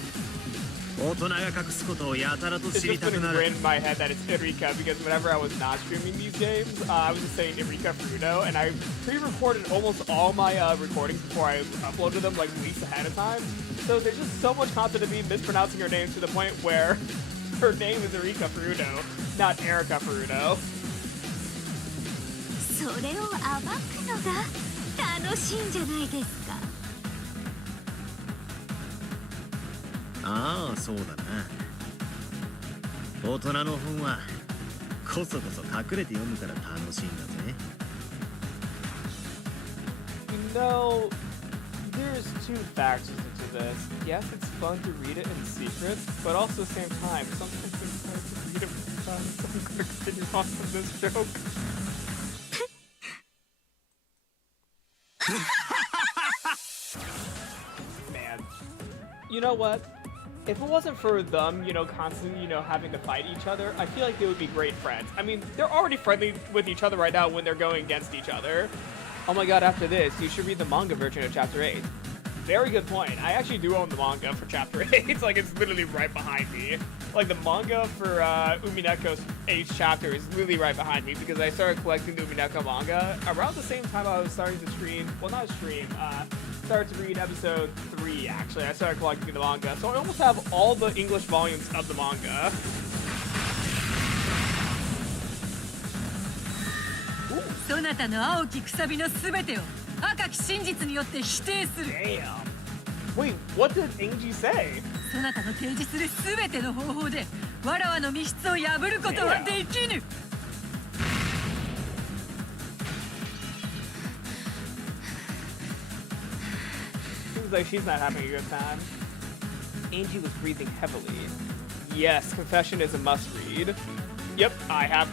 大人が隠すことをやたらと It's 知り just た been くなる ingrained in my head that it's Erika, because whenever I was not streaming these games, I was just saying Erika Fruto, and I pre-recorded almost all my recordings before I uploaded them, like, weeks ahead of time. So there's just so much content of me mispronouncing her name to the point where her name is Erika Fruto, not Erika Fruto. それを暴くのが楽しいんじゃないですかああそうだな大人の本はこそこそ隠れて読むから楽しいんだぜ You know, there's two factors into this. Yes, it's fun to read it in secret, but also at the same time, sometimes it's hard to read it with friends. I'm gonna continue on from this joke. Man. You know what? If it wasn't for them, constantly, having to fight each other, I feel like they would be great friends. I mean, they're already friendly with each other right now when they're going against each other. Oh my god, after this, you should read the manga version of Chapter 8. Very good point. I actually do own the manga for Chapter 8. It's like, it's literally right behind me. Like, the manga for Umineko's 8th chapter is literally right behind me because I started collecting the Umineko manga around the same time I was starting to stream. Well, not stream. Started to read episode 3, actually. I started collecting the manga. So I almost have all the English volumes of the manga. そなたの青きくさびのすべてを赤き真実によって否定する。 Damn. Wait, what did Angie say? そなたの提示するすべての方法でわらわの密室を破ることはできぬ。 Seems like she's not having a good time. Angie was breathing heavily. Yes, Confession is a must-read. Yep, I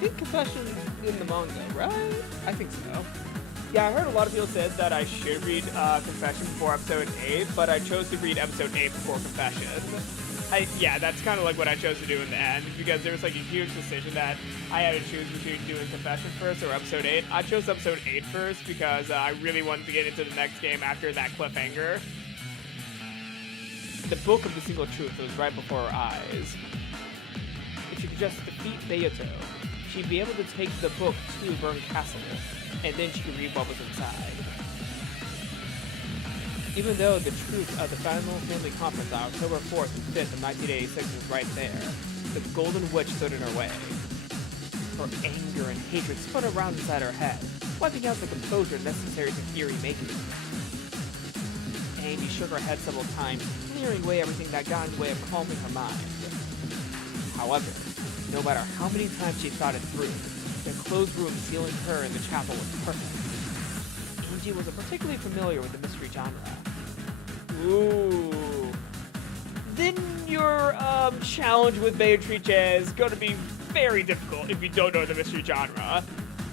think Confession in the manga, right? I think so. Yeah, I heard a lot of people said that I should read Confession before episode 8, but I chose to read episode 8 before Confession. Yeah, that's kind of like what I chose to do in the end, because there was like a huge decision that I had to choose between doing Confession first or episode 8. I chose episode 8 first because I really wanted to get into the next game after that cliffhanger. The book of the single truth was right before her eyes. If she could just defeat Beato, she'd be able to take the book to Burn Castle, and then she could read what was inside. Even though the truth of the final family conference on October 4th and 5th of 1986 was right there, the Golden Witch stood in her way. Her anger and hatred spun around inside her head, wiping out the composure necessary to fury making. Angie shook her head several times, clearing away everything that got in the way of calming her mind. However, no matter how many times she thought it through, the closed room sealing her in the chapel was perfect. Angie wasn't particularly familiar with the mystery genre. Ooh. Then your challenge with Beatrice is going to be very difficult if you don't know the mystery genre.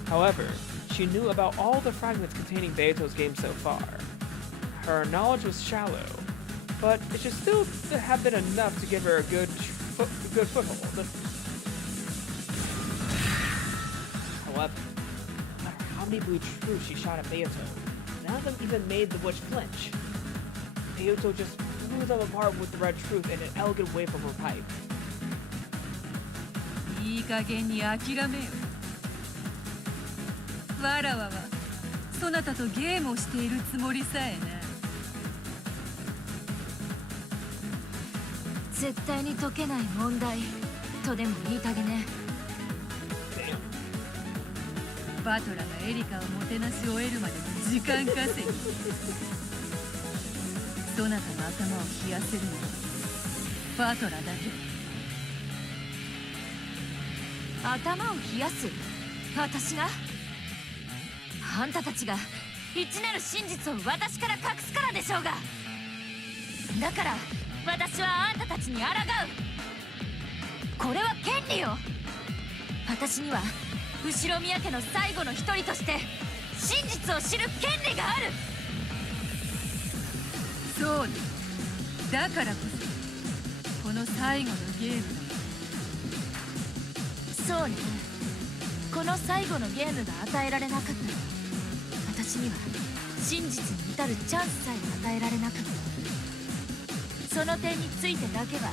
However, she knew about all the fragments containing Beato's game so far. Her knowledge was shallow, but it should still have been enough to give her a good foothold. However, no matter how many blue truths she shot at Beato, none of them even made the witch flinch. Beato just blew them apart with the red truth in an elegant wave from her pipe. いい加減に諦めよ。わらわはそなたとゲームをしているつもりさえな。絶対に解けない問題とでも言いたげね。バトラがエリカをもてなし終えるまでの時間稼ぎ。そなたの頭を冷やせるのはバトラだけ。頭を冷やす？私が？あんたたちが一なる真実を私から隠すからでしょうが。だから私はあんたたちに抗う。これは権利よ。私には後ろ宮家の最後の一人として真実を知る権利がある。そうだ。だからこそこの最後のゲームだ。そうね。この最後のゲームが与えられなかったら私には真実に至るチャンスさえ与えられなかった。その点についてだけは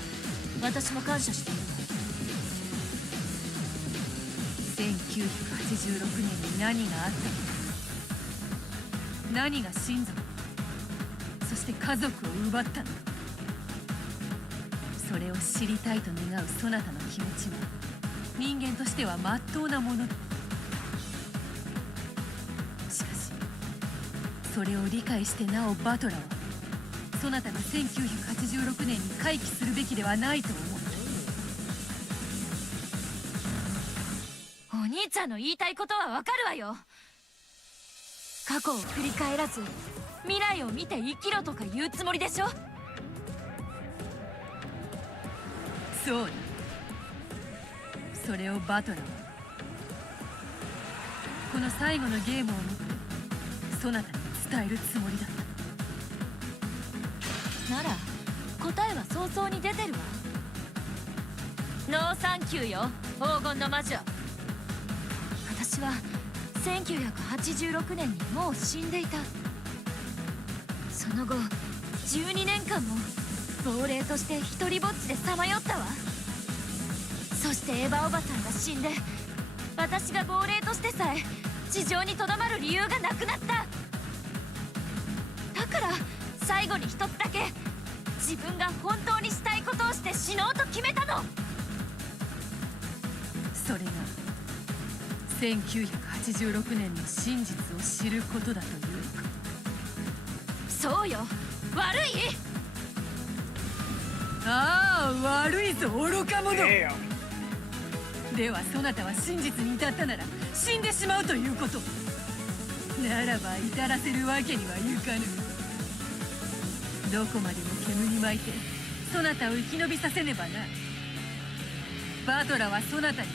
私も感謝しているわ。1986年に何があったのか、何が親族、そして家族を奪ったのか、それを知りたいと願うそなたの気持ちは人間としては真っ当なものだ。しかしそれを理解してなおバトラはそなたが1986年に回帰するべきではないと思った。お兄ちゃんの言いたいことはわかるわよ。過去を振り返らず未来を見て生きろとか言うつもりでしょ。そうだ。それをバトラはこの最後のゲームをもってそなたに伝えるつもりだった。なら答えは早々に出てるわ。ノーサンキューよ、黄金の魔女。私は1986年にもう死んでいた。その後12年間も亡霊として一人ぼっちでさまよったわ。そしてエヴァおばさんが死んで私が亡霊としてさえ地上にとどまる理由がなくなった。だから最後に一つだけ自分が本当にしたいことをして死のうと決めたの。それが1986 1986年の真実を知ることだというか。そうよ、悪い。ああ、悪いぞ愚か者。 Damn. ではそなたは真実に至ったなら死んでしまうということ。ならば至らせるわけにはいかぬ。どこまでも煙に巻いてそなたを生き延びさせねばな。バトラはそなたに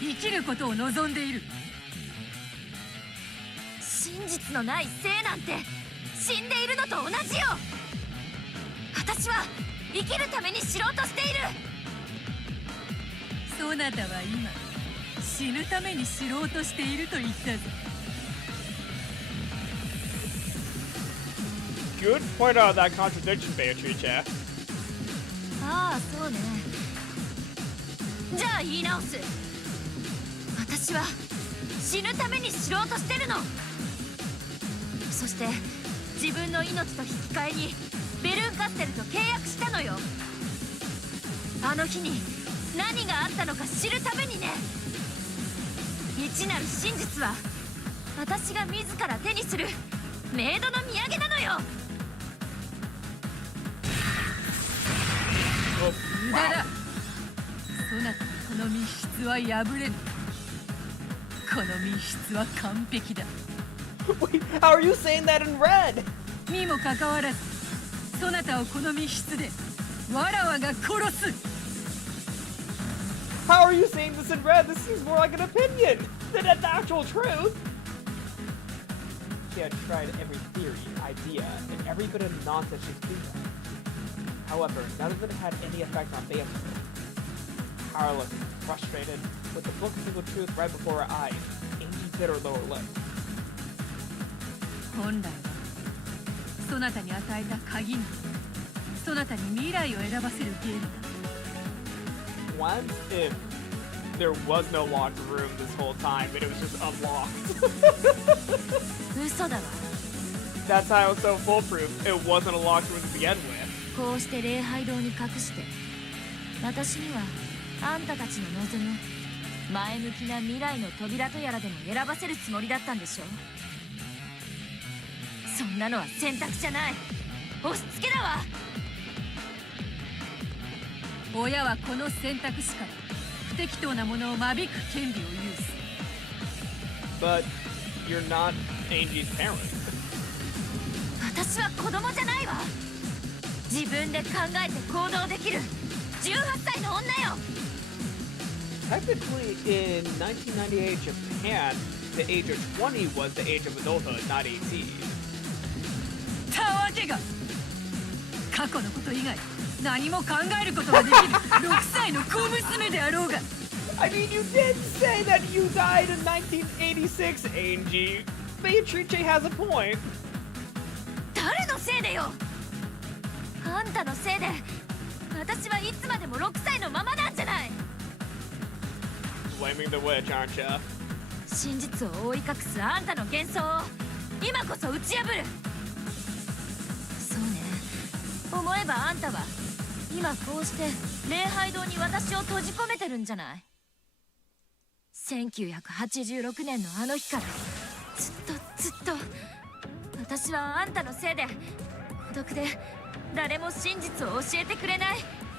生きることを望んでいる。真実のない生なんて死んでいるのと同じよ。私は生きるために知ろうとしている。そなたは今死ぬために知ろうとしていると言ったぞ。 Good point out that contradiction, Beatrice. ああ、そうね。じゃあ言い直す。私は死ぬために知ろうとしてるの。そして自分の命と引き換えにベルンカステルと契約したのよ。あの日に何があったのか知るためにね。未知なる真実は私が自ら手にするメイドの土産なのよ。無駄だ。そなたのこの密室は破れぬ。この密室は完璧だ。 Wait, how are you saying that in red? にもかかわらずそなたをこの密室でわらわが殺す。 How are you saying this in red? This seems more like an opinion than an actual truth. She had tried every theory, idea, and every bit of nonsense she could think of. However, none of it had any effect on Beatrice. Powerless, frustrated, with the book of single truth right before her eyes, Angie bit her lower lip. 本来はそなたに与えた鍵にそなたに未来を選ばせるゲームだ。 What if there was no locked room this whole time and it was just unlocked? 嘘だわ。 That's how it's so foolproof. It wasn't a locked room to begin with. こうして礼拝堂に隠して私にはあんたたちの望む前向きな未来の扉とやらでも選ばせるつもりだったんでしょ。そんなのは選択じゃない、押し付けだわ。親はこの選択肢から不適当なものを間引く権利を有す。 But you're not Angie's parents. 私は子供じゃないわ。自分で考えて行動できる18歳の女よ。 Technically, in 1998 Japan, the age of 20 was the age of adulthood, not 18. たわけが過去のこと以外何も考えることができる6歳の小娘であろうが。 I mean, you did say that you died in 1986, Angie. Beatrice has a point. 誰のせいでよ。あんたのせいで私はいつまでも6歳のままなんじゃない。 Blaming the witch, aren't ya? 真実を覆い隠すあんたの幻想を今こそ打ち破る。そうね、思えばあんたは今こうして礼拝堂に私を閉じ込めてるんじゃない。1986年のあの日からずっと私はあんたのせいで孤独で誰も真実を教えてくれない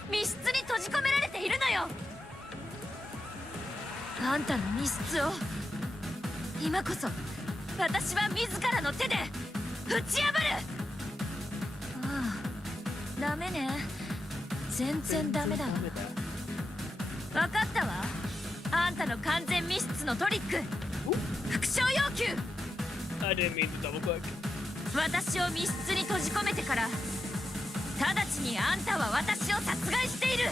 密室に閉じ込められているのよ。あんたの密室を今こそ私は自らの手で打ち破る。ああ、ダメね。全然ダメだわ。分かったわ。あんたの完全密室のトリック、復唱要求。 I didn't mean to double click. 私を密室に閉じ込めてから直ちにあんたは私を殺害している。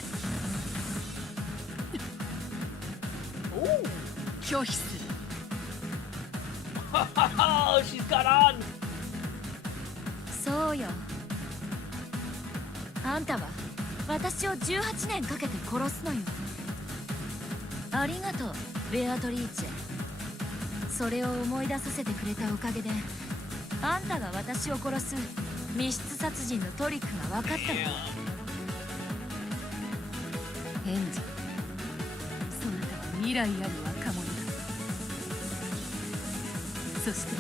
拒否する。 Oh, she's got on. そうよ。あんたは私を18年かけて殺すのよ。ありがとう、ベアトリーチェ。それを思い出させてくれたおかげであんたが私を殺す密室殺人のトリックが分かったの。エンジ、そなたは未来ある若者だ。そして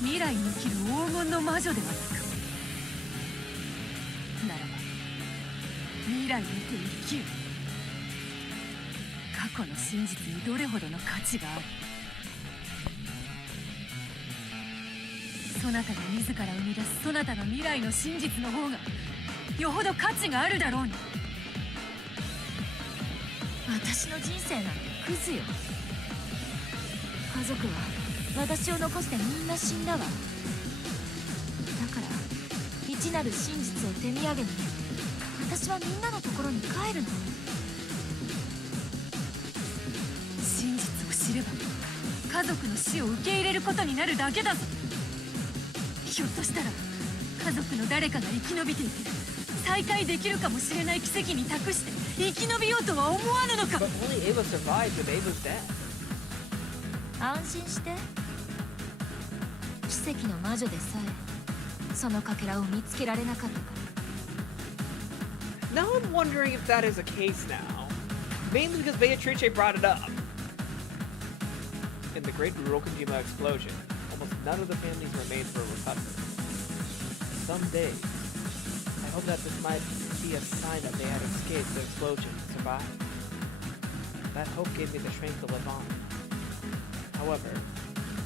未来に生きる黄金の魔女ではなく、ならば未来にて生きる。過去の真実にどれほどの価値がある。そなたが自ら生み出すそなたの未来の真実の方がよほど価値があるだろうに。私の人生なんてクズよ。家族は私を残してみんな死んだわ。だから未知なる真実を手土産に私はみんなのところに帰るの。真実を知れば家族の死を受け入れることになるだけだぞ。ひょっとしたら家族の誰かが生き延びていて再会できるかもしれない奇跡に託して生き延びようとは思わぬのか。 But only Ava survived if Ava's dead. 安心して。奇跡の魔女でさえそのかけらを見つけられなかったから。 Now I'm wondering if that is the case now. Mainly because Beatrice brought it up. In the great Rokkenjima explosion, almost none of the family's remains were recovered. Someday, I hope that this might be a sign that they had escaped the explosion and survived. That hope gave me the strength to live on. However,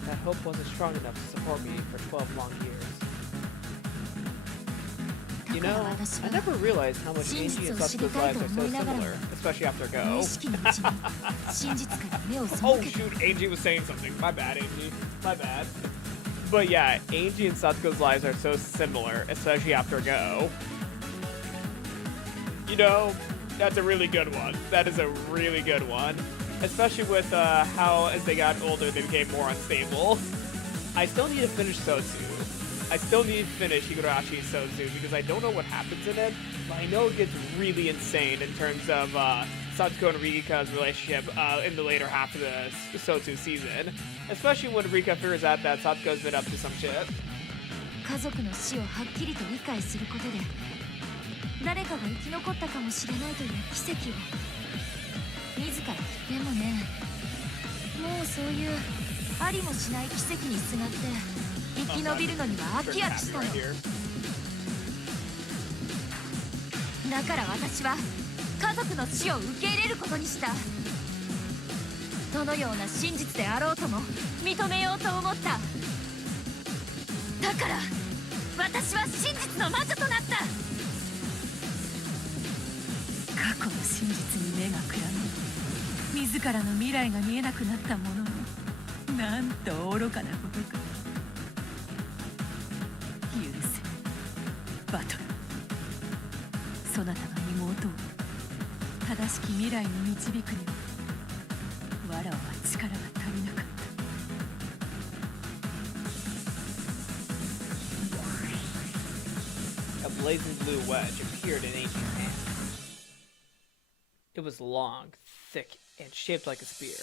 that hope wasn't strong enough to support me for 12 long years. You know, I never realized how much Angie and Satsuko's lives are so similar, especially after 無 Go. 意識のうちに真実から目を背 Oh けた。 shoot, Angie was saying something. My bad, Angie. My bad. But yeah, Angie and Satsuko's lives are so similar, especially after Go. You know, that's a really good one. That is a really good one. Especially with how, as they got older, they became more unstable. I still need to finish Sotsu. I still need to finish Higurashi Sotsu because I don't know what happens in it, but I know it gets really insane in terms of Satsuko and Rika's relationship in the later half of the Sotsu season. Especially when Rika figures out that Satsuko's been up to some shit. 家族の死をはっきりと理解することで誰かが生き残ったかもしれないという奇跡を自ら。でもね、もうそういうありもしない奇跡にすがって生き延びるのには飽き飽きしたの。だから私は家族の死を受け入れることにした。どのような真実であろうとも認めようと思った。だから私は真実の魔女となった。過去の真実に目がくらみ自らの未来が見えなくなったものの、なんと愚かなことか。許せバトル。そなたの妹を正しき未来に導くにはわらわは力が足りなかった。A blazing blue wedge appeared in Angel's hand. It was long, thick, and shaped like a spear.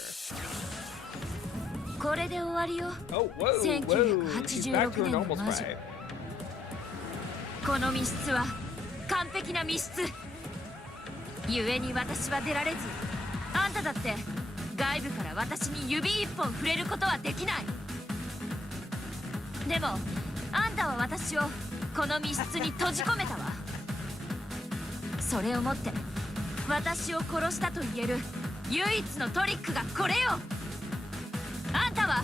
これで終わりよ。 Oh, whoa, whoa, she's back to her 1986年の normal 魔女。 sprite. この密室は完璧な密室。故に私は出られず、あんただって外部から私に指一本触れることはできない。でもあんたは私をこの密室に閉じ込めたわ。それをもって私を殺したと言える唯一のトリックがこれよ。あんたは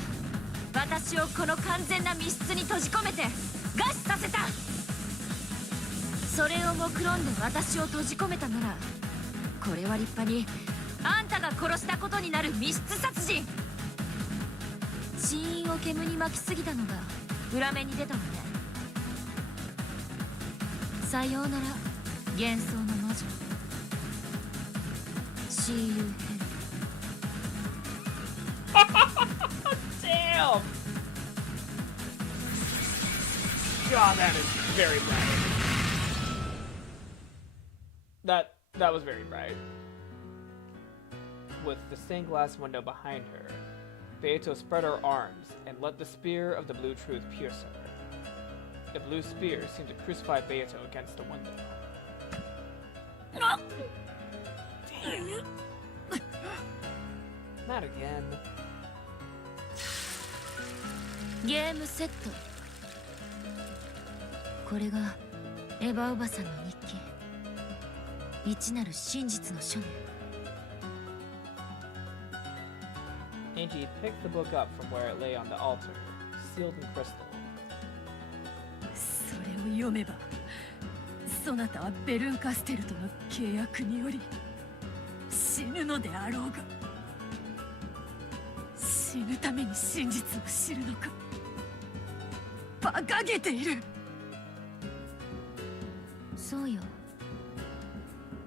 私をこの完全な密室に閉じ込めて餓死させた。それを目論んで私を閉じ込めたなら、これは立派にあんたが殺したことになる密室殺人。死因を煙に巻きすぎたのが裏目に出たのね。さようなら幻想の魔女。See you here. Damn! God, that is very bright. That was very bright. With the stained glass window behind her, Beato spread her arms and let the spear of the blue truth pierce her. The blue spear seemed to crucify Beato against the window. Not again. ゲームセット。これがエヴァおばさんの日記。一なる真実の書ね。 Angie picked the book up from where it lay on the altar, sealed in crystal. それを読めば、そなたはベルンカステルとの契約により死ぬのであろうが、死ぬために真実を知るのか。馬鹿げている。そうよ。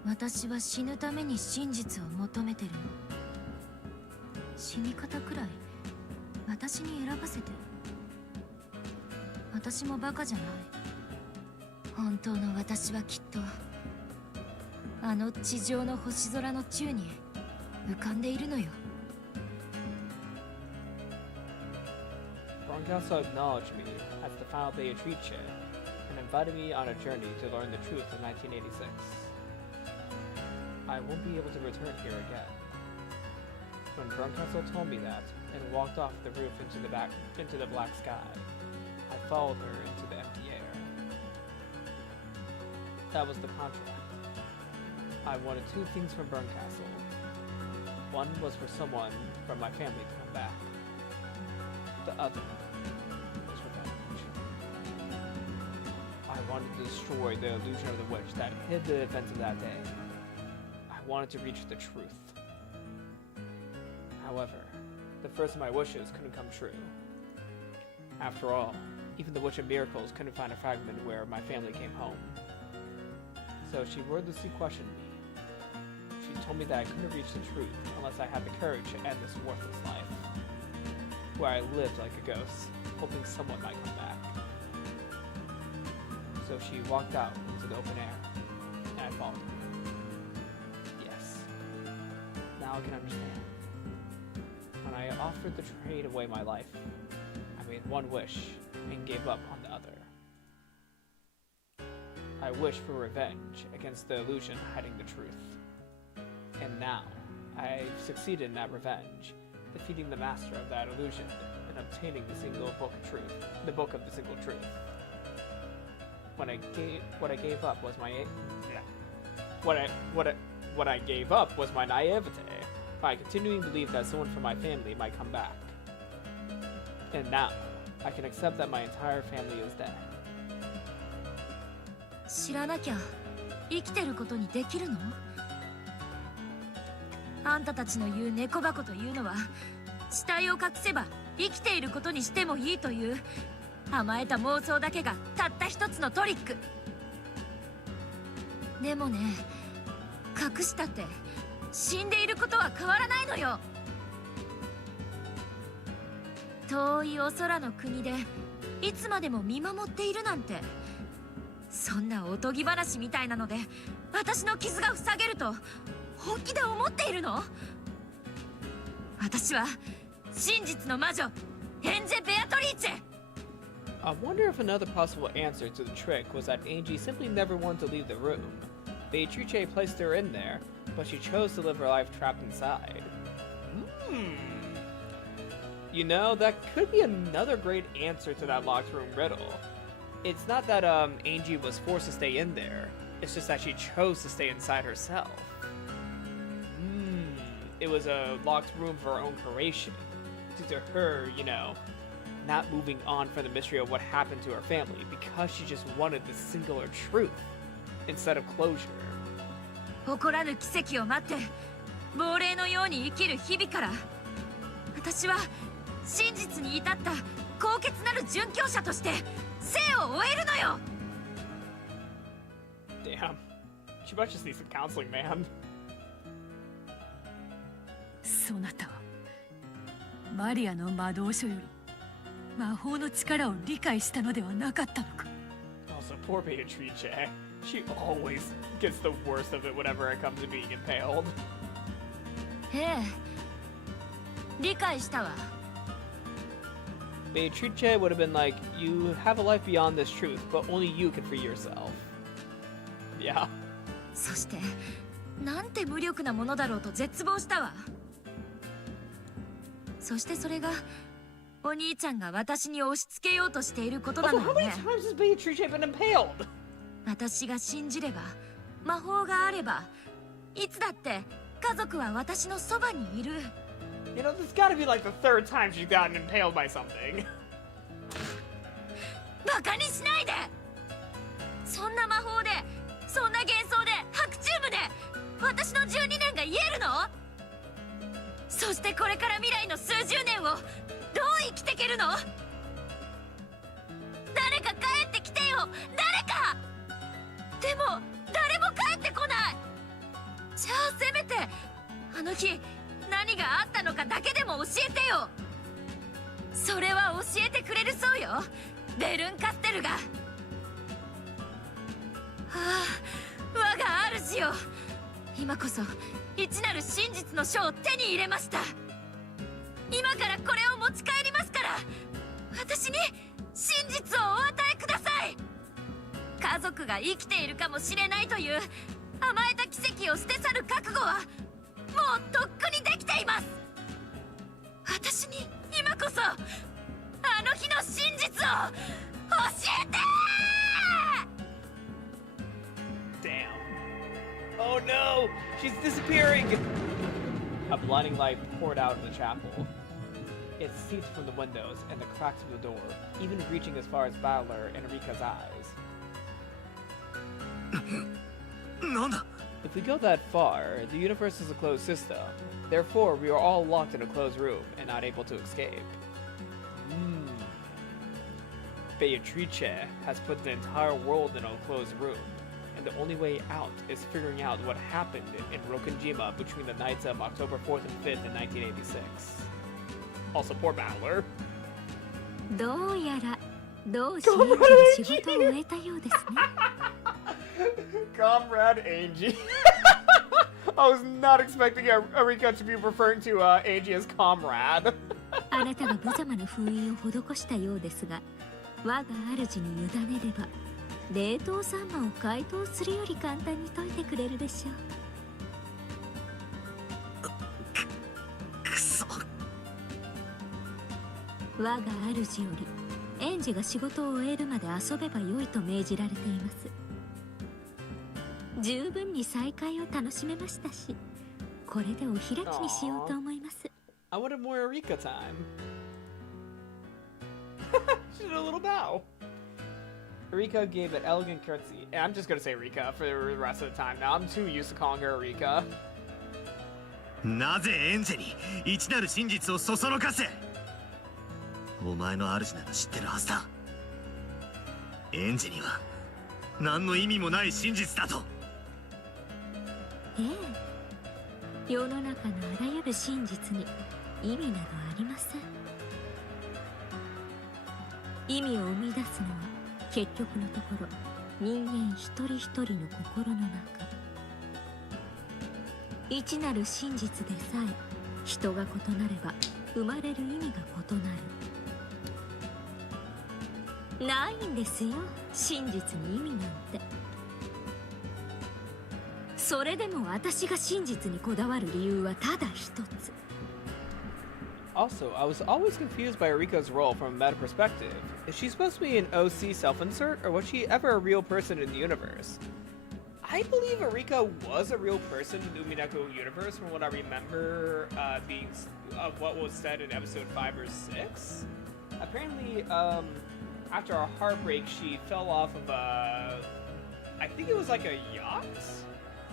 私は死ぬために真実を求めてるの。死に方くらい私に選ばせて。私もバカじゃない。本当の私はきっとあの地上の星空の宙に浮かんでいるのよ。Roncaso acknowledged me as the final Beatrice and invited me on a journey to learn the truth in 1986. I won't be able to return here again. When Roncaso told me that and walked off the roof into the black sky, I followed her into the empty air. That was the contract. I wanted two things from Burncastle. One was for someone from my family to come back. The other was revenge. I wanted to destroy the illusion of the witch that hid the events of that day. I wanted to reach the truth. However, the first of my wishes couldn't come true. After all, even the Witch of Miracles couldn't find a fragment where my family came home. So she wordlessly questioned me. She told me that I couldn't reach the truth unless I had the courage to end this worthless life, where I lived like a ghost, hoping someone might come back. So she walked out into the open air, and I followed her. Yes, now I can understand. When I offered to trade away my life, I made one wish and gave up on the other. I wished for revenge against the illusion hiding the truth. And now, I've succeeded in that revenge, defeating the master of that illusion and obtaining the book of the single truth. What I gave up was my naivete by continuing to believe that someone from my family might come back. And now, I can accept that my entire family is dead. 知らなきゃ生きてることにできるの？あんたたちの言う猫箱というのは、死体を隠せば生きていることにしてもいいという甘えた妄想だけがたった一つのトリック。でもね、隠したって死んでいることは変わらないのよ。遠いお空の国でいつまでも見守っているなんて、そんなおとぎ話みたいなので私の傷が塞げると本気で思っているの？私は真実の魔女ヘンゼ・ベアトリーチェ。 I wonder if another possible answer to the trick was that Angie simply never wanted to leave the room. Beatrice placed her in there, but she chose to live her life trapped inside. You know, that could be another great answer to that locked room riddle. It's not that Angie was forced to stay in there, it's just that she chose to stay inside herself. It was a locked room of her own creation, due to her, you know, not moving on from the mystery of what happened to her family because she just wanted the singular truth instead of closure. 起こらぬ奇跡を待って亡霊のように生きる日々から、私は真実に至った高潔なる殉教者として生を終えるのよ。 Damn. She might just need some counseling, man. そなたはマリアの魔導書より魔法の力を理解したのではなかったのか。 Also, poor Beatrice. She always gets the worst of it whenever it comes to being impaled. ええ、理解したわ。 Beatrice would have been like, you have a life beyond this truth, but only you can free yourself. Yeah. そしてなんて無力なものだろうと絶望したわ。そしてそれがお兄ちゃんが私に押し付けようとしていることな Also, の how よ many ね。 times has Beatrice been impaled? 私が信じれば、魔法があれば、いつだって家族は私のそばにいる。 You know, this gotta be like the third time she's gotten impaled by something. バカにしないで。そんな魔法で、そんな幻想で、白チューブで私の12年が言えるの？そしてこれから未来の数十年をどう生きていけるの？誰か帰ってきてよ、誰か。でも誰も帰ってこない。じゃあせめてあの日何があったのかだけでも教えてよ。それは教えてくれるそうよ、ベルンカステルが。はあ、我が主よ、今こそ一なる真実の書を手に入れました。今からこれを持ち帰りますから、私に真実をお与えください。家族が生きているかもしれないという甘えた奇跡を捨て去る覚悟はもうとっくにできています。私に今こそあの日の真実を教えて。 Damn. Oh no! She's disappearing! A blinding light poured out in the chapel. It seeped from the windows and the cracks of the door, even reaching as far as Battler and Erika's eyes. なんだ。 If we go that far, the universe is a closed system. Therefore, we are all locked in a closed room and not able to escape. Beatrice has put the entire world in a closed room, and the only way out is figuring out what happened in Rokkenjima between the nights of October 4th and 5th in 1986. Also, poor Battler. どうやら同志で仕事を終えたようですね。Comrade Angie. I was not expecting Erika to be referring to Angie as comrade. あなたが無様な封印を施したようですが、我が主に委ねれば冷凍サンマを解凍するより簡単に解いてくれるでしょう。くそ。我が主より園児が仕事を終えるまで遊べばよいと命じられています。十分に再会を楽しめましたし、これでお開きにしようと思います。 I wanted more Erika time. She did a little bow. Erika gave an elegant curtsy. And I'm just gonna say Erika for the rest of the time now. I'm too used to calling her Erika. なぜエンジェに一なる真実をそそのかせ。お前の主なら知ってるはずだ。エンジェには何の意味もない真実だと。ええ、世の中のあらゆる真実に意味などありません。意味を生み出すのは結局のところ人間一人一人の心の中。一なる真実でさえ人が異なれば生まれる意味が異なる。ないんですよ、真実に意味なんて。それでも私が真実にこだわる理由はただ一つ。 Also, I was always confused by Erika's role from a meta perspective. Is she supposed to be an OC self-insert, or was she ever a real person in the universe? I believe Erika was a real person in the Umineko universe from what I remember being of what was said in episode 5 or 6. Apparently, after a heartbreak, she fell off of I think it was like a yacht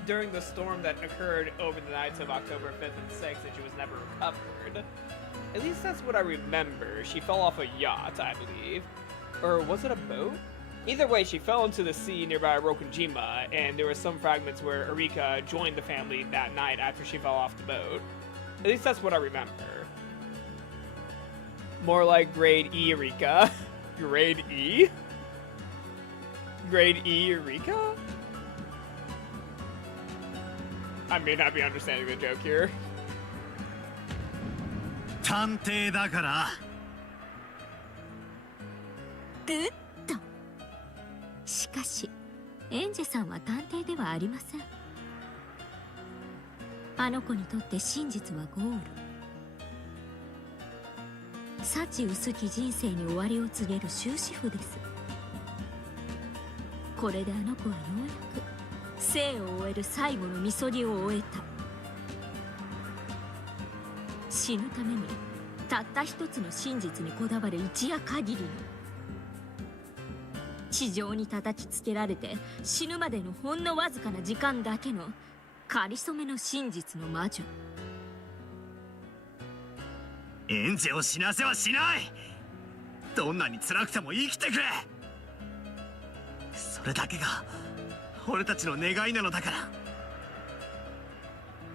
during the storm that occurred over the nights of October 5th and 6th, and she was never recovered. At least that's what I remember. She fell off a yacht, I believe. Or was it a boat? Either way, she fell into the sea nearby Rokkenjima, and there were some fragments where Erika joined the family that night after she fell off the boat. At least that's what I remember. More like Grade E Erika. Grade E? Grade E Erika? I may not be understanding the joke here. 探偵だから。ぐっと。しかしエンジェさんは探偵ではありません。あの子にとって真実はゴール。幸薄き人生に終わりを告げる終止符です。これであの子はようやく生を終える最後のみそぎを終えた。死ぬためにたった一つの真実にこだわる一夜限りの、地上に叩きつけられて死ぬまでのほんのわずかな時間だけのかりそめの真実の魔女。エンジェを死なせはしない。どんなに辛くても生きてくれ。それだけが俺たちの願いなのだから。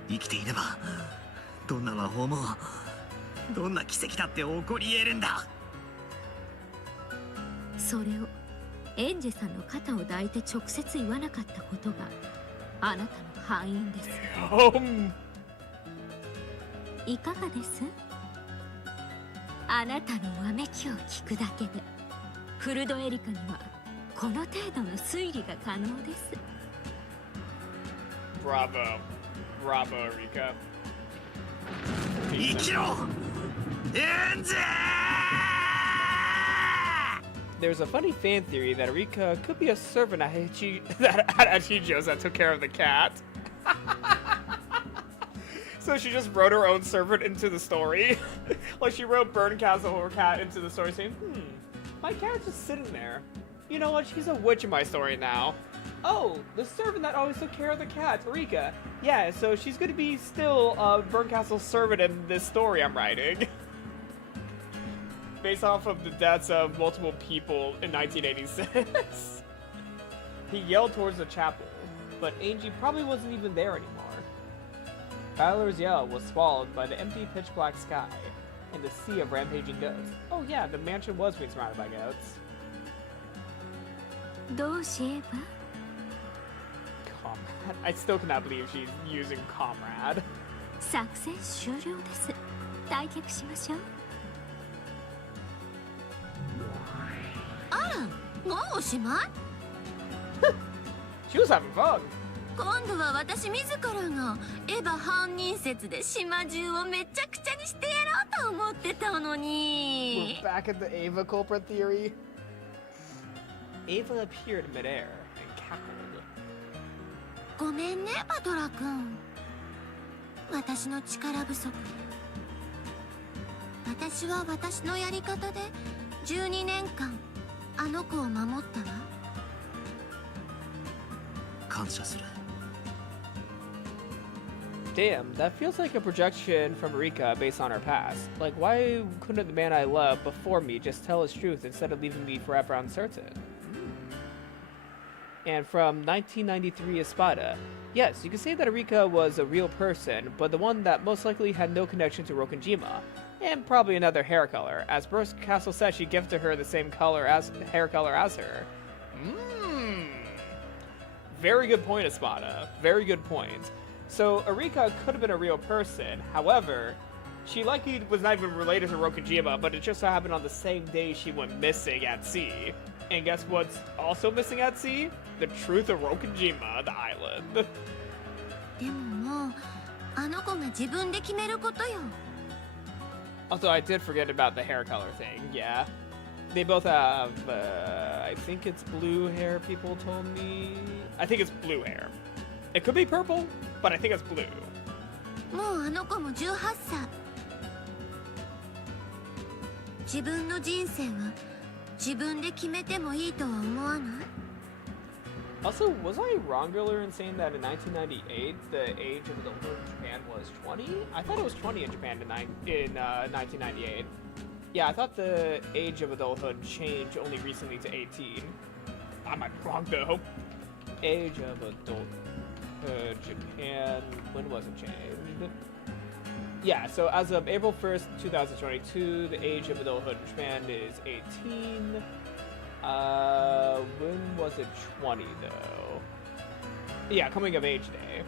生きていればどんな魔法もどんな奇跡だって起こり得るんだ。それをエンジェさんの肩を抱いて直接言わなかったことがあなたの敗因です。いかがです？あなたのわめきを聞くだけでフルドエリカにはこの程度の推理が可能です。Bravo. Bravo, Rika. 生きろエンジェ。 There's a funny fan theory that Rika could be a servant at Hichijo's that took care of the cat. So she just wrote her own servant into the story. Like she wrote Burn Castle her cat into the story saying, my cat's just sitting there. You know what, she's a witch in my story now. Oh, the servant that always took care of the cat, Rika. Yeah, so she's gonna be still Burn Castle's servant in this story I'm writing. Based off of the deaths of multiple people in 1986. He yelled towards the chapel, but Angie probably wasn't even there anymore. Tyler's yell was swallowed by the empty pitch-black sky and the sea of rampaging goats. Oh yeah, the mansion was being surrounded by goats. どうしえば？ Comrade? I still cannot believe she's using comrade. 作戦終了です。退却しましょう。もうおしまい？ She was having fun. 今度は私自らがエヴァ犯人説で島中をめちゃくちゃにしてやろうと思ってたのに。 We're back at the Ava culprit theory. Ava appeared midair and cackled. ごめんねバトラ君、私の力不足。私は私のやり方で12年間あの子を守ったわ。感謝する。 Damn, that feels like a projection from Rika based on her past. Like, why couldn't the man I loved before me just tell his truth instead of leaving me forever uncertain? And from 1993 Espada, yes, you can say that Rika was a real person, but the one that most likely had no connection to Rokkenjima, and probably another hair color, as Burst Castle said she gifted her the same hair color as her. Very good point, Espada. Very good point. So, Erika could have been a real person. However, she likely was not even related to Rokkenjima, but it just so happened on the same day she went missing at sea. And guess what's also missing at sea? The truth of Rokkenjima, the island. でももうあの子が自分で決めることよ。 Also, I did forget about the hair color thing, yeah. They both have, I think it's blue hair, people told me. I think it's blue hair. It could be purple, but I think it's blue. もうあの子も18歳。自分の人生は自分で決めてもいいとは思わない？ Also, was I wrong earlier in saying that in 1998 the age of adulthood in Japan was 20? I thought it was 20 in Japan in 1998. Yeah, I thought the age of adulthood changed only recently to 18. I might be wrong though. Age of adulthood Japan, when was it changed? Yeah, so as of April 1st, 2022, the age of adulthood in Japan is 18. When was it 20 though? Yeah, coming of age day.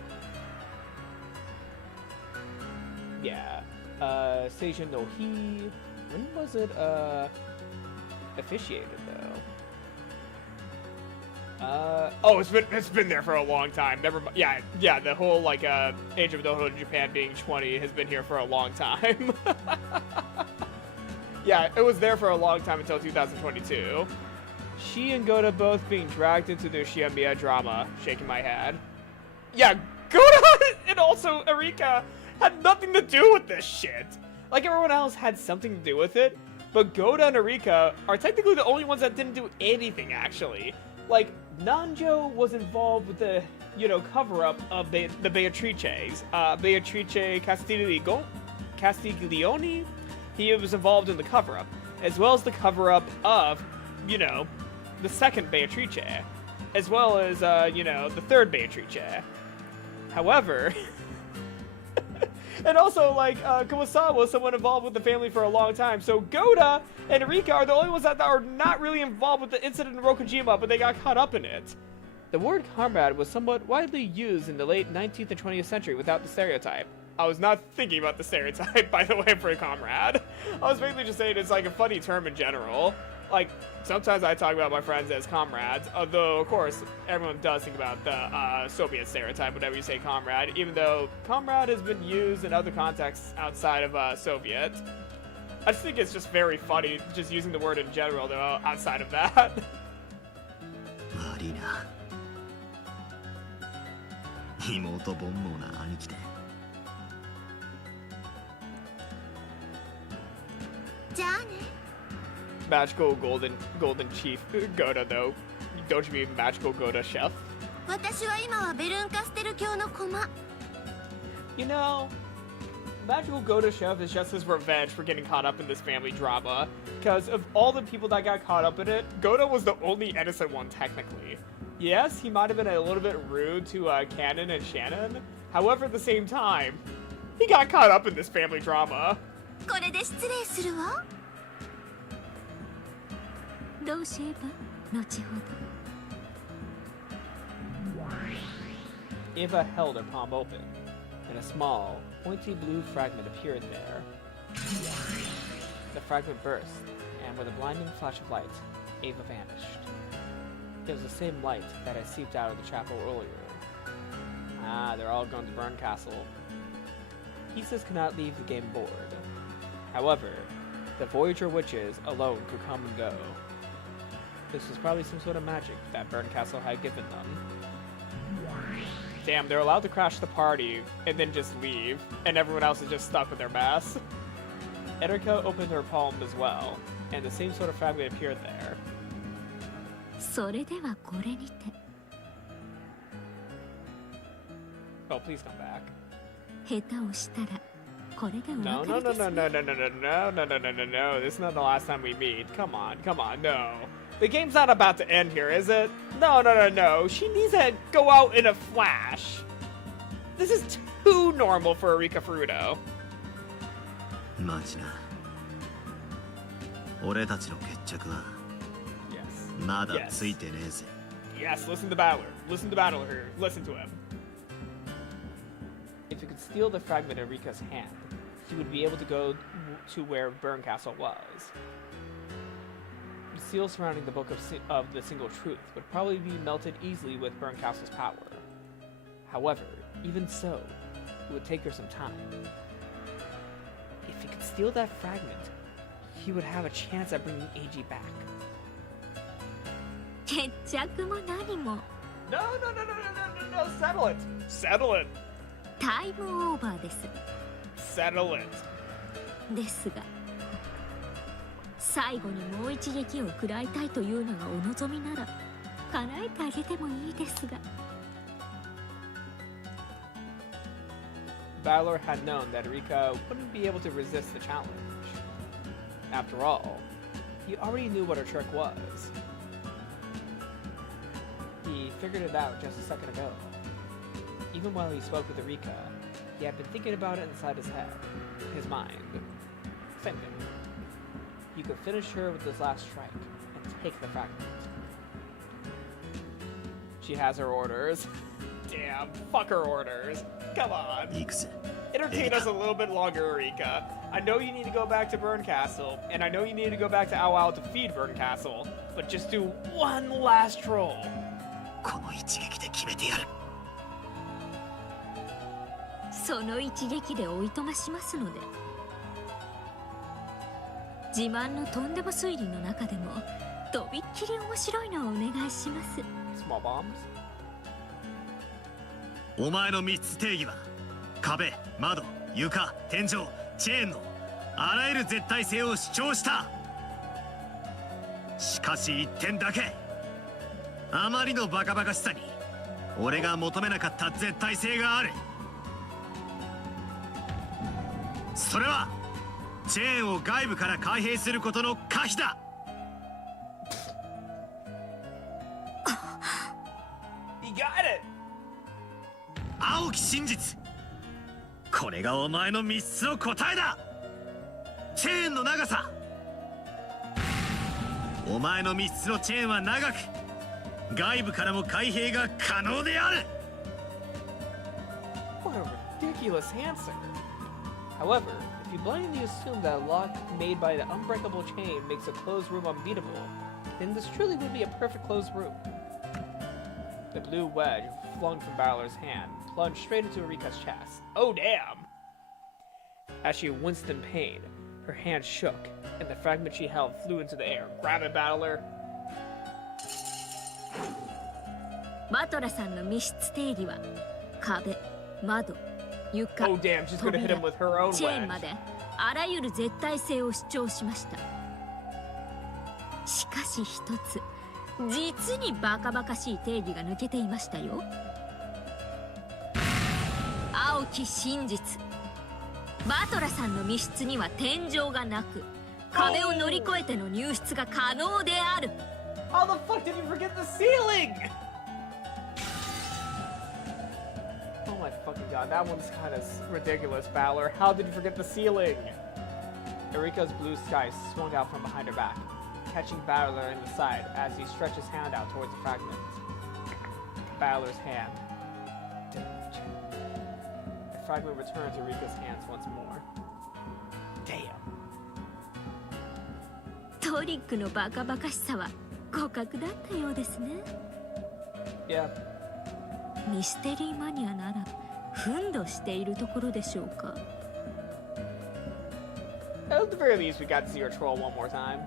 Yeah. Seijin no Hi. When was it officiated though? Oh, it's been there for a long time. Never mind. Yeah, the whole like age of adulthood in Japan being 20 has been here for a long time. Yeah, it was there for a long time until 2022. She and Goda both being dragged into the Shiemiya drama. Shaking my head. Yeah, Goda and also Erika had nothing to do with this shit. Like, everyone else had something to do with it, but Goda and Erika are technically the only ones that didn't do anything, actually. Like, Nanjo was involved with the, cover-up of the Beatrices. Beatrice Castiglione, he was involved in the cover-up, as well as the cover-up of, the second Beatrice, as well as, the third Beatrice. However, and also, like, Kumasawa was someone involved with the family for a long time, so Goda and Erika are the only ones that are not really involved with the incident in Rokkenjima, but they got caught up in it. The word comrade was somewhat widely used in the late 19th and 20th century without the stereotype. I was not thinking about the stereotype, by the way, for a comrade. I was basically just saying it's like a funny term in general. Like, sometimes I talk about my friends as comrades, although, of course, everyone does think about the Soviet stereotype whenever you say comrade, even though comrade has been used in other contexts outside of Soviet. I just think it's just very funny, just using the word in general, though, outside of that. Marina. 妹煩悩な兄貴で。じゃあね。 Magical golden chief Goda, though. Don't you mean magical Goda chef? 私は今はベルンカステル教の駒。You know, magical Goda chef is just his revenge for getting caught up in this family drama. Because of all the people that got caught up in it, Goda was the only innocent one, technically. Yes, he might have been a little bit rude to Canon and Shannon. However, at the same time, he got caught up in this family drama. これで失礼するわ。どうしえば後ほど。 Eva held her palm open, and a small, pointy blue fragment appeared there. The fragment burst, and with a blinding flash of light, Eva vanished. It was the same light that had seeped out of the chapel earlier. Ah, they're all going to Burn Castle. Pieces could not leave the game board. However, the Voyager witches alone could come and go. This was probably some sort of magic that Burn Castle had given them. Damn, they're allowed to crash the party and then just leave, and everyone else is just stuck with their mess. Erika opened her palm as well, and the same sort of fragment appeared there. それではこれにて。 Oh, please come back. 下手をしたらこれでお No, 別 no, れ no, です no, ね。 no, no, no, no, no, no, no, no, no, no. This is not the last time we meet. Come on, no. The game's not about to end here, is it? No, no, no, no. She needs to go out in a flash. This is too normal for Erika Furuto. マジな。俺たちの決着は Yes. まだついてねえぜ。 Yes, listen to Battler. Listen to Battler here. Listen to him. If you could steal the fragment in Rika's hand, he would be able to go to where Burn Castle was. The seal surrounding the Book of the Single Truth would probably be melted easily with Burn Castle's power. However, even so, it would take her some time. If he could steal that fragment, he would have a chance at bringing AG back. 決着も何も No, no, no, no, no, no, no, settle it! Settle it! タイムオーバーです。 Settle it! ですが最後にもう一撃を食らいたいというのがお望みなら叶えてあげてもいいですが。 Valor had known that Rika wouldn't be able to resist the challenge. After all, he already knew what her trick was. He figured it out just a second ago. Even while he spoke with Rika, he had been thinking about it inside his mind. Same thing. He could finish her with his last strike and take the fragment. She has her orders. Damn, fuck her orders. Come on. 行くぜ。 Entertain us a little bit longer, Erika. I know you need to go back to Burn Castle, and I know you need to go back to Ow Ow to feed Burn Castle, but just do one last troll. この一撃で決めてやる。その一撃でおいとましますので。自慢のとんでも推理の中でもとびっきり面白いのをお願いします。 Small bombs? お前の3つ定義は壁、窓、床、天井、チェーンのあらゆる絶対性を主張した。しかし1点だけ、あまりのバカバカしさに俺が求めなかった絶対性がある。それはチェーンを外部から開閉することの可否だ。You got it! 青き真実、これがお前の3つの答えだ。チェーンの長さ、お前の3つのチェーンは長く外部からも開閉が可能である。 What a ridiculous answer. However, if you blindly assume that a lock made by the unbreakable chain makes a closed room unbeatable, then this truly would be a perfect closed room. The blue wedge, flung from Balor's hand, plunged straight into Erika's chest. Oh damn! As she winced in pain, her hand shook, and the fragment she held flew into the air. Grab it, Battler! バトラさんの密室定義は壁、窓、床、 Oh damn, she's gonna hit him with her own チェーンま wedge. であらゆる絶対性を主張しました。しかし一つ実にバカバカしい定義が抜けていましたよ。青き真実、バトラさんの密室には天井がなく壁を乗り越えての入室が可能である。 How the fuck did you forget the ceiling? Oh my fucking god, that one's kind of ridiculous, Balor. How did you forget the ceiling? Erika's blue sky swung out from behind her back, catching Balor in the side as he stretched his hand out towards the fragment. Balor's hand. The fragment returned to Erika's hands once more. Damn. トリックのバカバカしさは互角だったようですね。 Yeah. ミステリーマニアなら憤怒しているところでしょうか。 At the very least, we got to see her troll one more time.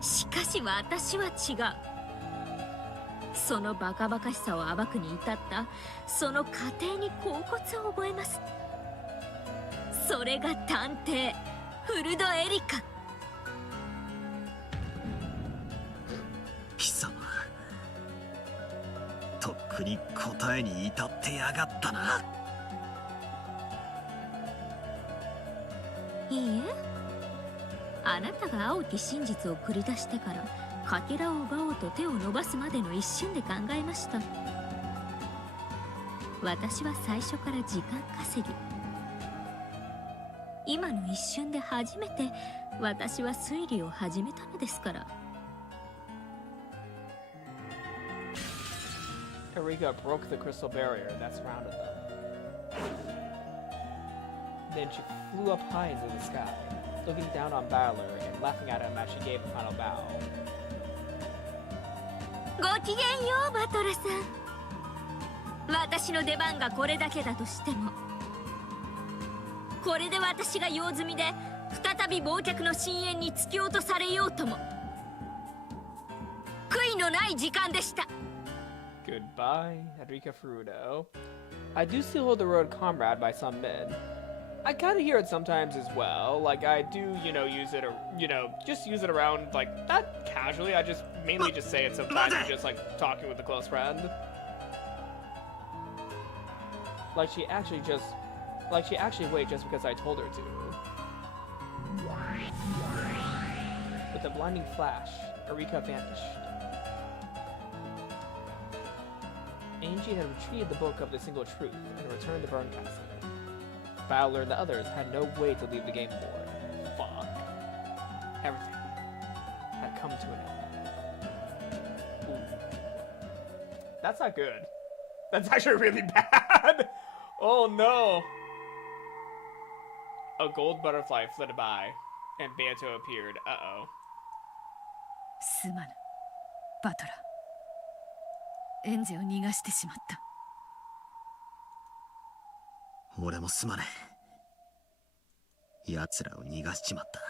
しかし私は違う。そのバカバカしさを暴くに至ったその過程に恍惚を覚えます。それが探偵フルド・エリカ。貴様、とっくに答えに至ってやがったな。いいえ、あなたが青き真実を繰り出してからかけらを奪おうと手を伸ばすまでの一瞬で考えました。私は最初から時間稼ぎ。今の一瞬で初めて私は推理を始めたのですから。Erika broke the crystal barrier that surrounded them. Then she flew up high into the sky, looking down on Balor and laughing at him as she gave a final bow. ごきげんよう、バトラさん。私の出番がこれだけだとしても、これで私が用済みで再び忘却の深淵に突き落とされようとも悔いのない時間でした。 Goodbye, Enrica Ferrudo. I do still hold the road comrade by some men. I kind of hear it sometimes as well. Like, I do, use it, or, just use it around, like, not casually. I just mainly just say it sometimes, just like talking with a close friend. Like she actually waited just because I told her to. With a blinding flash, Erika vanished. Angie had retrieved the book of the single truth and returned to Burn Castle. Fowler and the others had no way to leave the game board. Fuck. Everything had come to an end. Ooh. That's not good. That's actually really bad. Oh no. A gold butterfly flitted by, and Banto appeared. Uh-oh. すまぬ、バトラ。エンジェを逃がしてしまった。俺もすまねえ。奴らを逃がしちまった。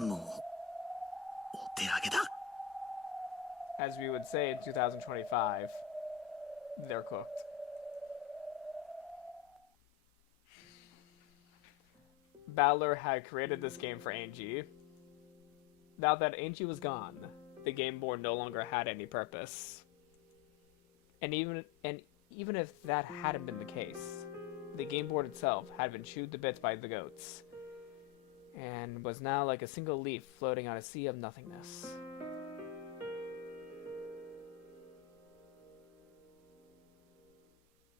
もうお手上げだ。 As we would say in 2025, they're cooked. Battler had created this game for Angie. Now that Angie was gone, the game board no longer had any purpose. And even if that hadn't been the case, the game board itself had been chewed to bits by the goats, and was now like a single leaf floating on a sea of nothingness.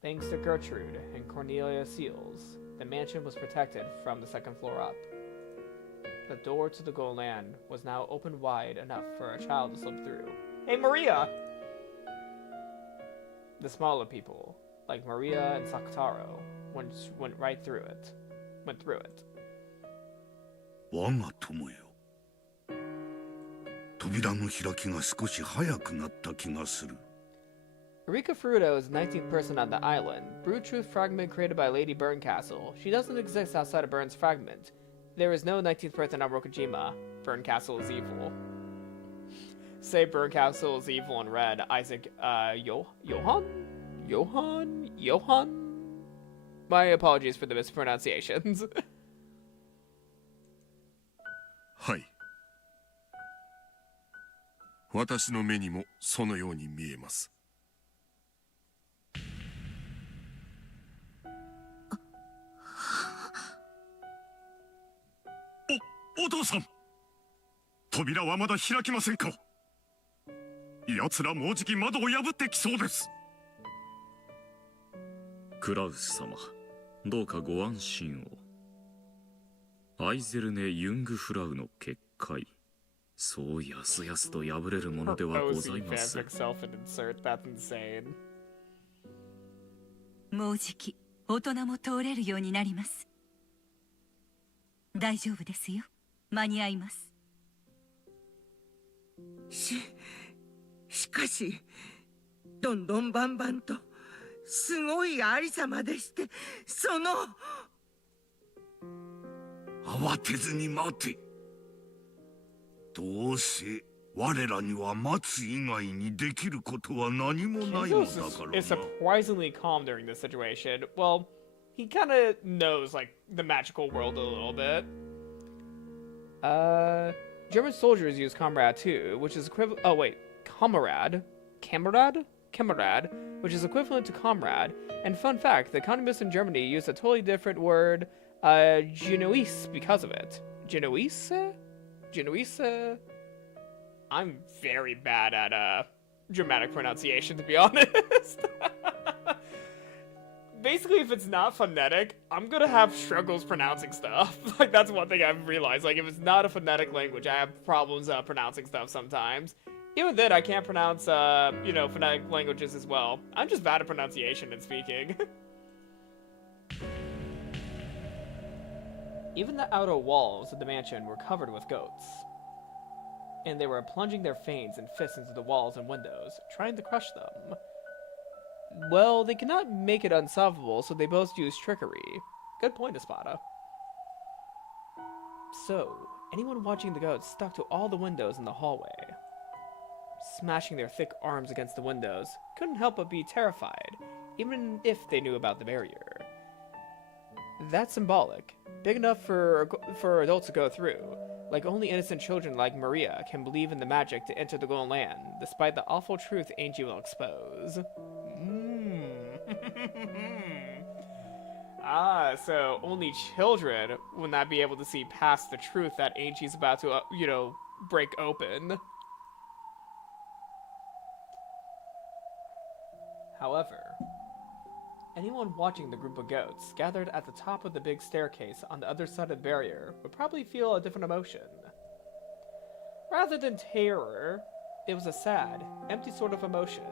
Thanks to Gertrude and Cornelia Seals, the mansion was protected from the second floor up. The door to the Gold Land was now open wide enough for a child to slip through. Hey, Maria! The smaller people, like Maria and Sakataro, went right through it. Went through it. 我が友よ。扉の開きが少し早くなった気がする。 Eureka Fruto is the 19th person on the island. Brute Truth Fragment created by Lady Burncastle. She doesn't exist outside of Burn's Fragment. There is no 19th person on Rokkenjima. Burncastle is evil. Say Burncastle is evil in red. Isaac, Johan? My apologies for the mispronunciations. はい。私の目にもそのように見えます。お父さん、扉はまだ開きませんか。奴らもうじき窓を破ってきそうです。クラウス様、どうかご安心を。アイゼルネ・ユングフラウの結界、そうやすやすと破れるものではございません。もうじき大人も通れるようになります。大丈夫ですよ。間に合います。しかしどんどんバンバンとすごいありさまでして、その慌てずに待て。どうせ我らには待つ以外にできることは何もないのだからな。 is surprisingly calm during this situation. Well, he kind of knows like the magical world a little bit. German soldiers use comrade too, which is equivalent. Oh wait, camarade, which is equivalent to comrade. And fun fact, the communists in Germany used a totally different word, Genoese, because of it. Genoese? I'm very bad at dramatic pronunciation, to be honest. Basically, if it's not phonetic, I'm gonna have struggles pronouncing stuff. Like, that's one thing I've realized. Like, if it's not a phonetic language, I have problems pronouncing stuff sometimes. Even then, I can't pronounce, phonetic languages as well. I'm just bad at pronunciation and speaking. Even the outer walls of the mansion were covered with goats. And they were plunging their fangs and fists into the walls and windows, trying to crush them. Well, they cannot make it unsolvable, so they both use trickery. Good point, Espada. So, anyone watching the goats stuck to all the windows in the hallway, smashing their thick arms against the windows, couldn't help but be terrified, even if they knew about the barrier. That's symbolic, big enough for adults to go through. Like only innocent children like Maria can believe in the magic to enter the Golden Land, despite the awful truth Angie will expose. So only children will not be able to see past the truth that Angie's about to, break open. However, anyone watching the group of goats gathered at the top of the big staircase on the other side of the barrier would probably feel a different emotion. Rather than terror, it was a sad, empty sort of emotion.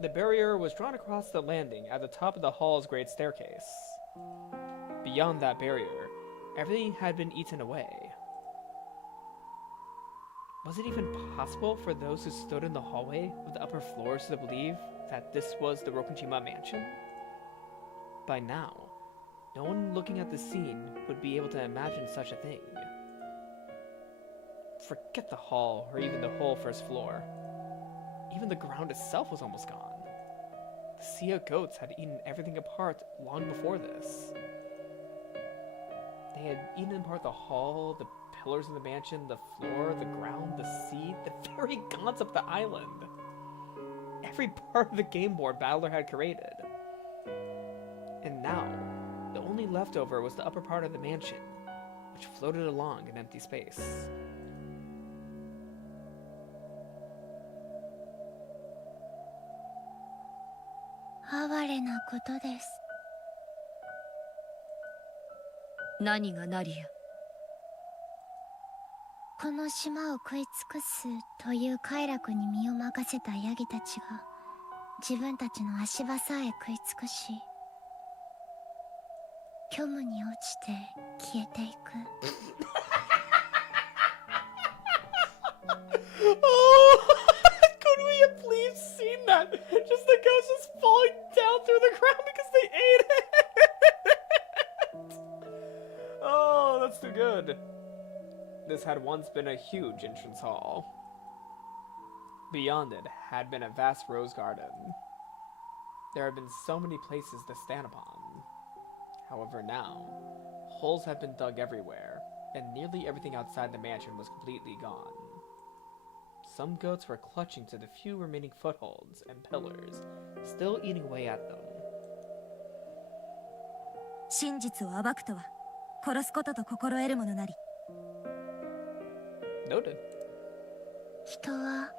The barrier was drawn across the landing at the top of the hall's great staircase. Beyond that barrier, everything had been eaten away. Was it even possible for those who stood in the hallway of the upper floors to believe that this was the Rokkenjima mansion? By now, No one looking at the scene would be able to imagine such a thing. Forget the hall, or even the whole first floor. Even the ground itself was almost gone. The sea of goats had eaten everything apart long before this. They had eaten apart the hall, the pillars of the mansion, the floor, the ground, the sea, the very gods of the island. Every part of the game board Battler had created. And now, the only leftover was the upper part of the mansion, which floated along in empty space. "何がなりや?この島を食い尽くすという快楽に身を任せたヤギたちが自分たちの足場さえ食い尽くし虚無に落ちて消えていく。Oh, could we have please seen that? Just the ghost just falling down through the ground because they ate it. Oh, that's too good. This had once been a huge entrance hall. Beyond it had been a vast rose garden. There had been so many places to stand upon. However, now, holes had been dug everywhere, and nearly everything outside the mansion was completely gone. Some goats were clutching to the few remaining footholds and pillars, still eating away at them. 真実を暴くとは殺すことと心得るものなり。Noted. 人は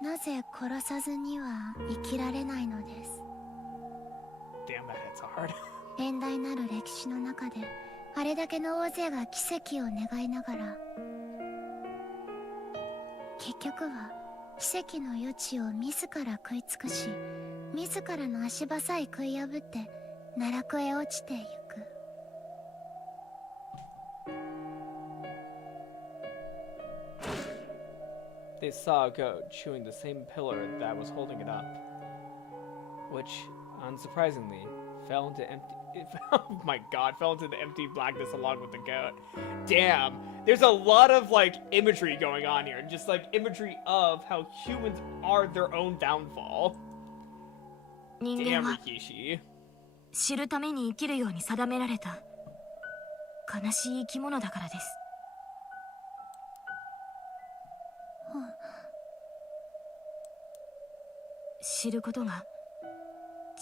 なぜ殺さずには生きられないのです。 Damn, that hits hard. 遠大なる歴史の中であれだけの大勢が奇跡を願いながら結局は奇跡の余地を自ら食い尽くし自らの足場さえ食い破って奈落へ落ちてゆく。They saw a goat chewing the same pillar that was holding it up, which, unsurprisingly, fell into empty. Oh my god, fell into the empty blackness along with the goat. Damn, there's a lot of like imagery going on here, just like imagery of how humans are their own downfall. 人 Damn, 間は Rikishi. 知るために生きるように定められた悲しい生き物だからです。知ることが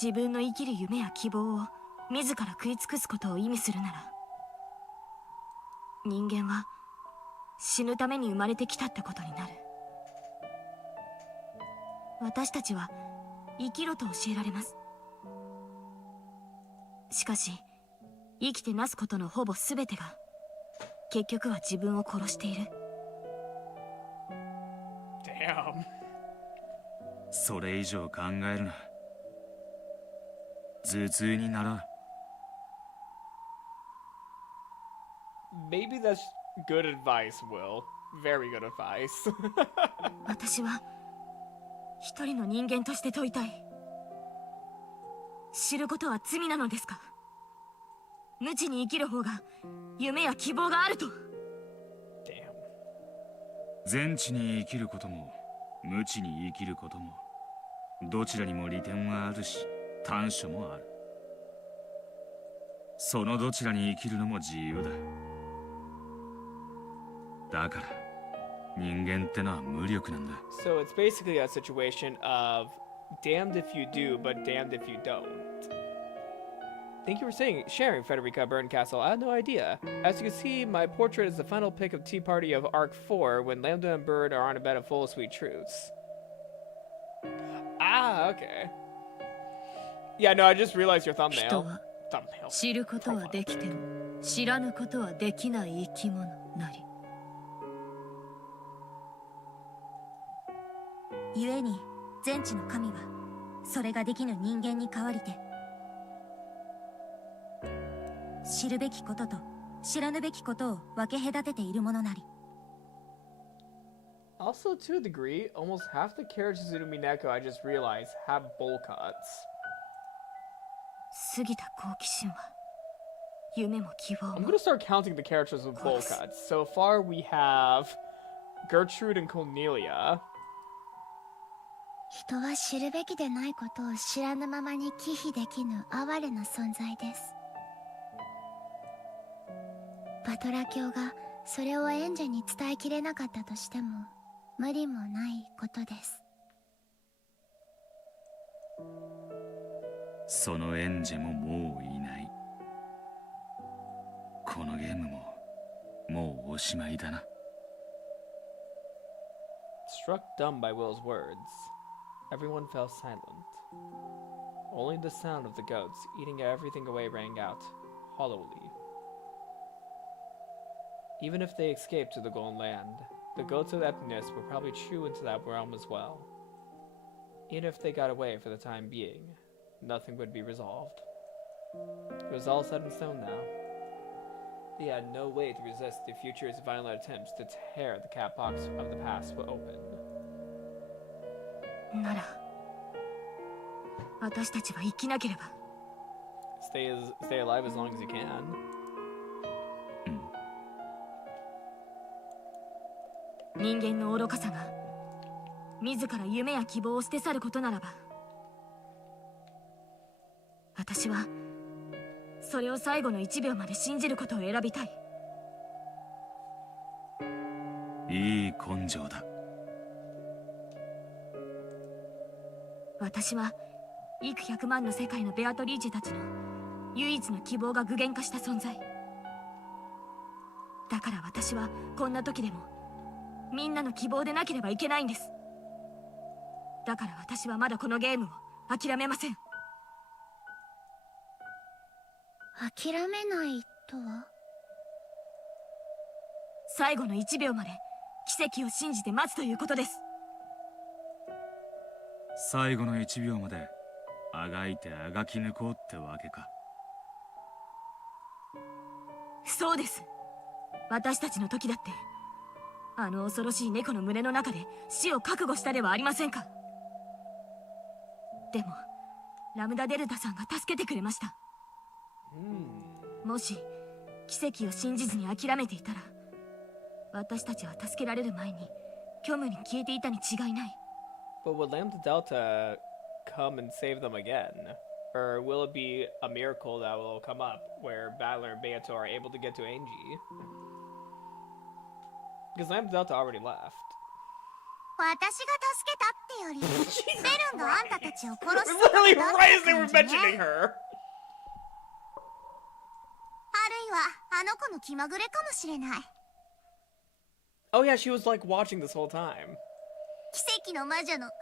自分の生きる夢や希望を自ら食い尽くすことを意味するなら、人間は死ぬために生まれてきたってことになる。私たちは生きろと教えられます。しかし生きてなすことのほぼ全てが結局は自分を殺している。 Damn. それ以上考えるな。頭痛にならん。Maybe that's good advice, Will. Very good advice. 私は一人の人間として問いたい。知ることは罪なのですか？無知に生きる方が夢や希望があると。 Damn. 全知に生きることも無知に生きることもどちらにも利点はあるし短所もある。そのどちらに生きるのも自由だ。だから人間ってのは無力なんだ。 So it's basically a situation of damned if you do, but damned if you don't. Thank you for sharing, Frederica Berncastle. I had no idea. As you can see, my portrait is the final pick of Tea Party of Arc 4 when Lambda and Bird are on a bed of full of sweet truths. Ah, okay. Yeah, no, I just realized your 人 thumbnail. は Thumbnail. 知ることはできても知らぬことはできない生き物なり。故に全知の神はそれができぬ人間に代わりて知るべきことと知らぬべきことを分け隔てているものなり。 Also, to a degree, almost half the characters in Umineko I just realized have bowl cuts. 過ぎた好奇心は夢も希望 I'm も gonna start counting the characters with bowl cuts. So far we have Gertrude and Cornelia. 人は知るべきでないことを知らぬままに忌避できぬ哀れな存在です。バトラ教がそれを演者に伝えきれなかったとしても無理もないことです。そのエンジェももういない。このゲームももうおしまいだな。Struck dumb by Will's words, everyone fell silent. Only the sound of the goats eating everything away rang out, hollowly. Even if they escaped to the Golden Land, the goats of emptiness would probably chew into that realm as well. Even if they got away for the time being, nothing would be resolved. It was all set in stone now. They had no way to resist the future's violent attempts to tear the cat box of the past open. なら私たちは生きなければ。 Stay alive as long as you can. 人間の愚かさが自ら夢や希望を捨て去ることならば、私はそれを最後の1秒まで信じることを選びたい。いい根性だ。私は幾百万の世界のベアトリーチェたちの唯一の希望が具現化した存在だから、私はこんな時でもみんなの希望でなければいけないんです。だから私はまだこのゲームを諦めません。諦めないとは？最後の1秒まで奇跡を信じて待つということです。最後の1秒まであがいてあがき抜こうってわけか。そうです。私たちの時だってあの恐ろしい猫の胸の中で死を覚悟したではありませんか。でもラムダデルタさんが助けてくれました。もし奇跡を信じずに諦めていたら、私たちは助けられる前に虚無に消えていたに違いない。But will Lambda Delta come and save them again? Or will it be a miracle that will come up where Battler and Beato are able to get to Angie? Because Lambda Delta already left. 私が助けたってよりベルンがあんたたちを殺す Literally right as they were mentioning her! あるいはあの子の気まぐれかもしれない。 Oh yeah, she was like watching this whole time. 奇跡の魔女の奇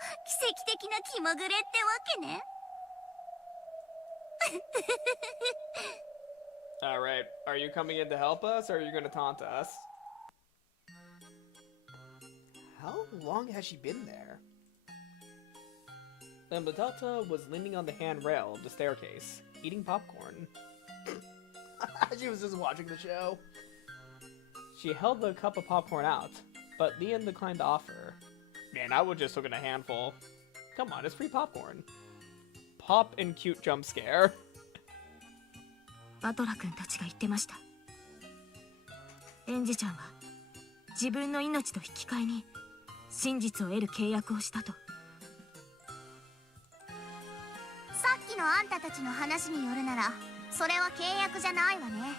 跡的な気まぐれってわけね。Alright, are you coming in to help us or are you gonna taunt us? How long has she been there? Lambda Delta was leaning on the handrail of the staircase, eating popcorn. She was just watching the show. She held the cup of popcorn out, but Leon declined to offer. Man, I would just took in a handful. Come on, it's free popcorn. Pop and cute jump scare. バトラ君たちが言ってました。エンジちゃんは自分の命と引き換えに真実を得る契約をしたと。さっきのあんたたちの話によるなら、それは契約じゃないわね。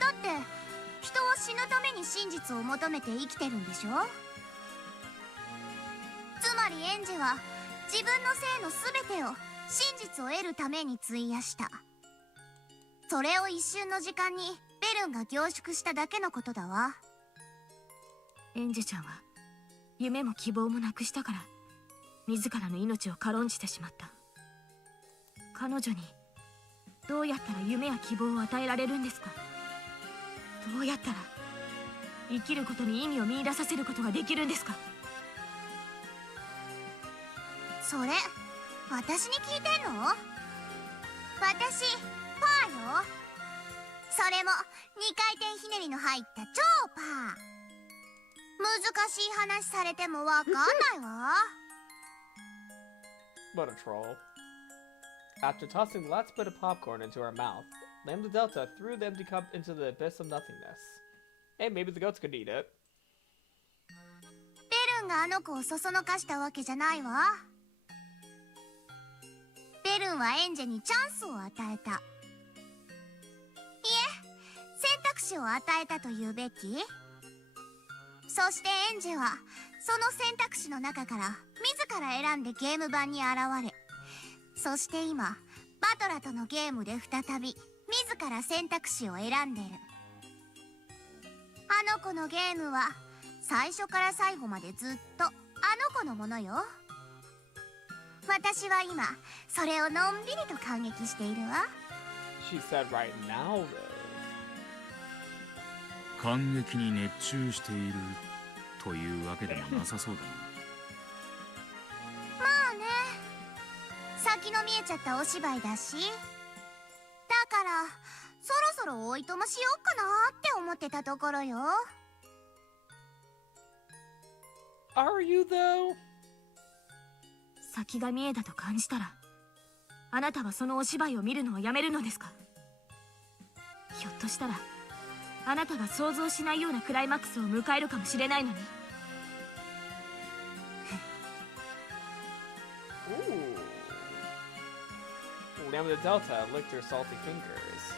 だって人は死ぬために真実を求めて生きてるんでしょ。つまりエンジは自分の性の全てを真実を得るために費やした。それを一瞬の時間にベルンが凝縮しただけのことだわ。エンジちゃんは夢も希望もなくしたから自らの命を軽んじてしまった。彼女にどうやったら夢や希望を与えられるんですか。どうやったら生きることに意味を見出させることができるんですか。それ私に聞いてんの？私パーよ。それも2回転ひねりの入った超パー。難しい話されてもわかんないわ。What a troll. After tossing the last bit of popcorn into her mouth, Lambda Delta threw the empty cup into the abyss of nothingness. Hey, maybe the goats could eat it. ベルンがあの子をそそのかしたわけじゃないわ。ベルンはエンジェにチャンスを与えた。いえ、選択肢を与えたと言うべき。そしてエンジェはその選択肢の中から自ら選んでゲーム盤に現れ、そして今バトラとのゲームで再び自ら選択肢を選んでる。あの子のゲームは最初から最後までずっとあの子のものよ。私は今それをのんびりと感激しているわ。 She said right now, though. 感激に熱中しているというわけでもなさそうだな。まあね、先の見えちゃったお芝居だし、だからそろそろおいとましようかなって思ってたところよ。 Are you, though? 先が見えたと感じたら、あなたはそのお芝居を見るのをやめるのですか？ひょっとしたらあなたが想像しないようなクライマックスを迎えるかもしれないのに。Ooh. Lambda Delta licked her salty fingers.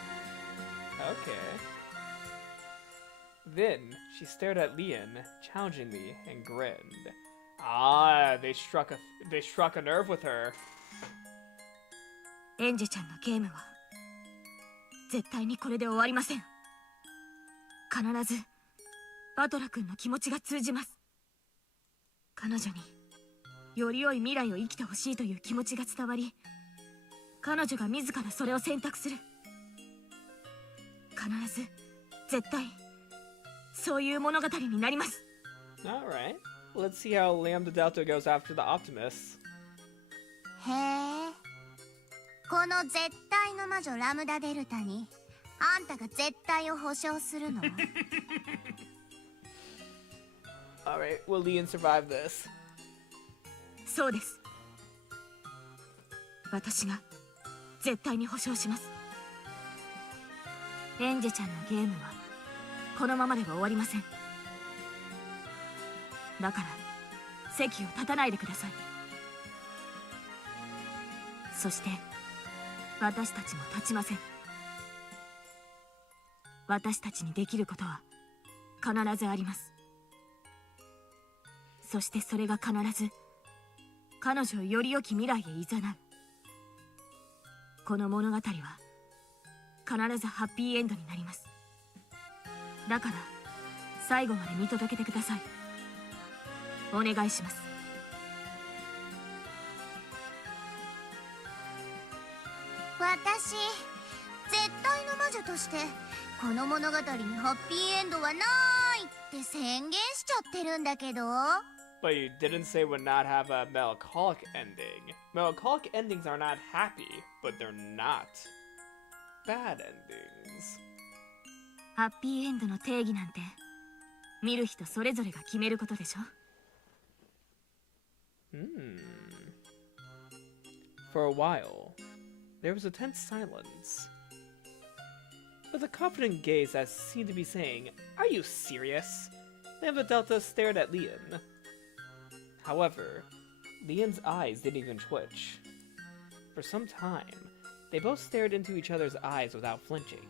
Okay. Then she stared at Leon challengingly and grinned. Ah, they struck a nerve with her. エンジェちゃんのゲームは絶対にこれで終わりません。必ずバトラ君の気持ちが通じます。彼女により良い未来を生きてほしいという気持ちが伝わり、彼女が自らそれを選択する。必ず絶対そういう物語になります。 Alright. Let's see how Lambda Delta goes after the Optimus. へえ、この絶対の魔女ラムダデルタにあんたが絶対を保証するの？ Alright, will Leon survive this? そうです。私が絶対に保証します。エンジェちゃんのゲームはこのままでは終わりません。だから席を立たないでください。そして私たちも立ちません。私たちにできることは必ずあります。そしてそれが必ず彼女をより良き未来へ誘う。この物語は必ずハッピーエンドになります。だから最後まで見届けてください。お願いします。私、絶対の魔女としてこの物語にハッピーエンドはないって宣言しちゃってるんだけど。 But you didn't say would not have a melancholic ending. Melancholic endings are not happy, but they're not bad endings. ハッピーエンドの定義なんて見る人それぞれが決めることでしょ。For a while, there was a tense silence. With a confident gaze that seemed to be saying, "Are you serious?" Lambda Delta stared at Leon. However, Leon's eyes didn't even twitch. For some time, they both stared into each other's eyes without flinching.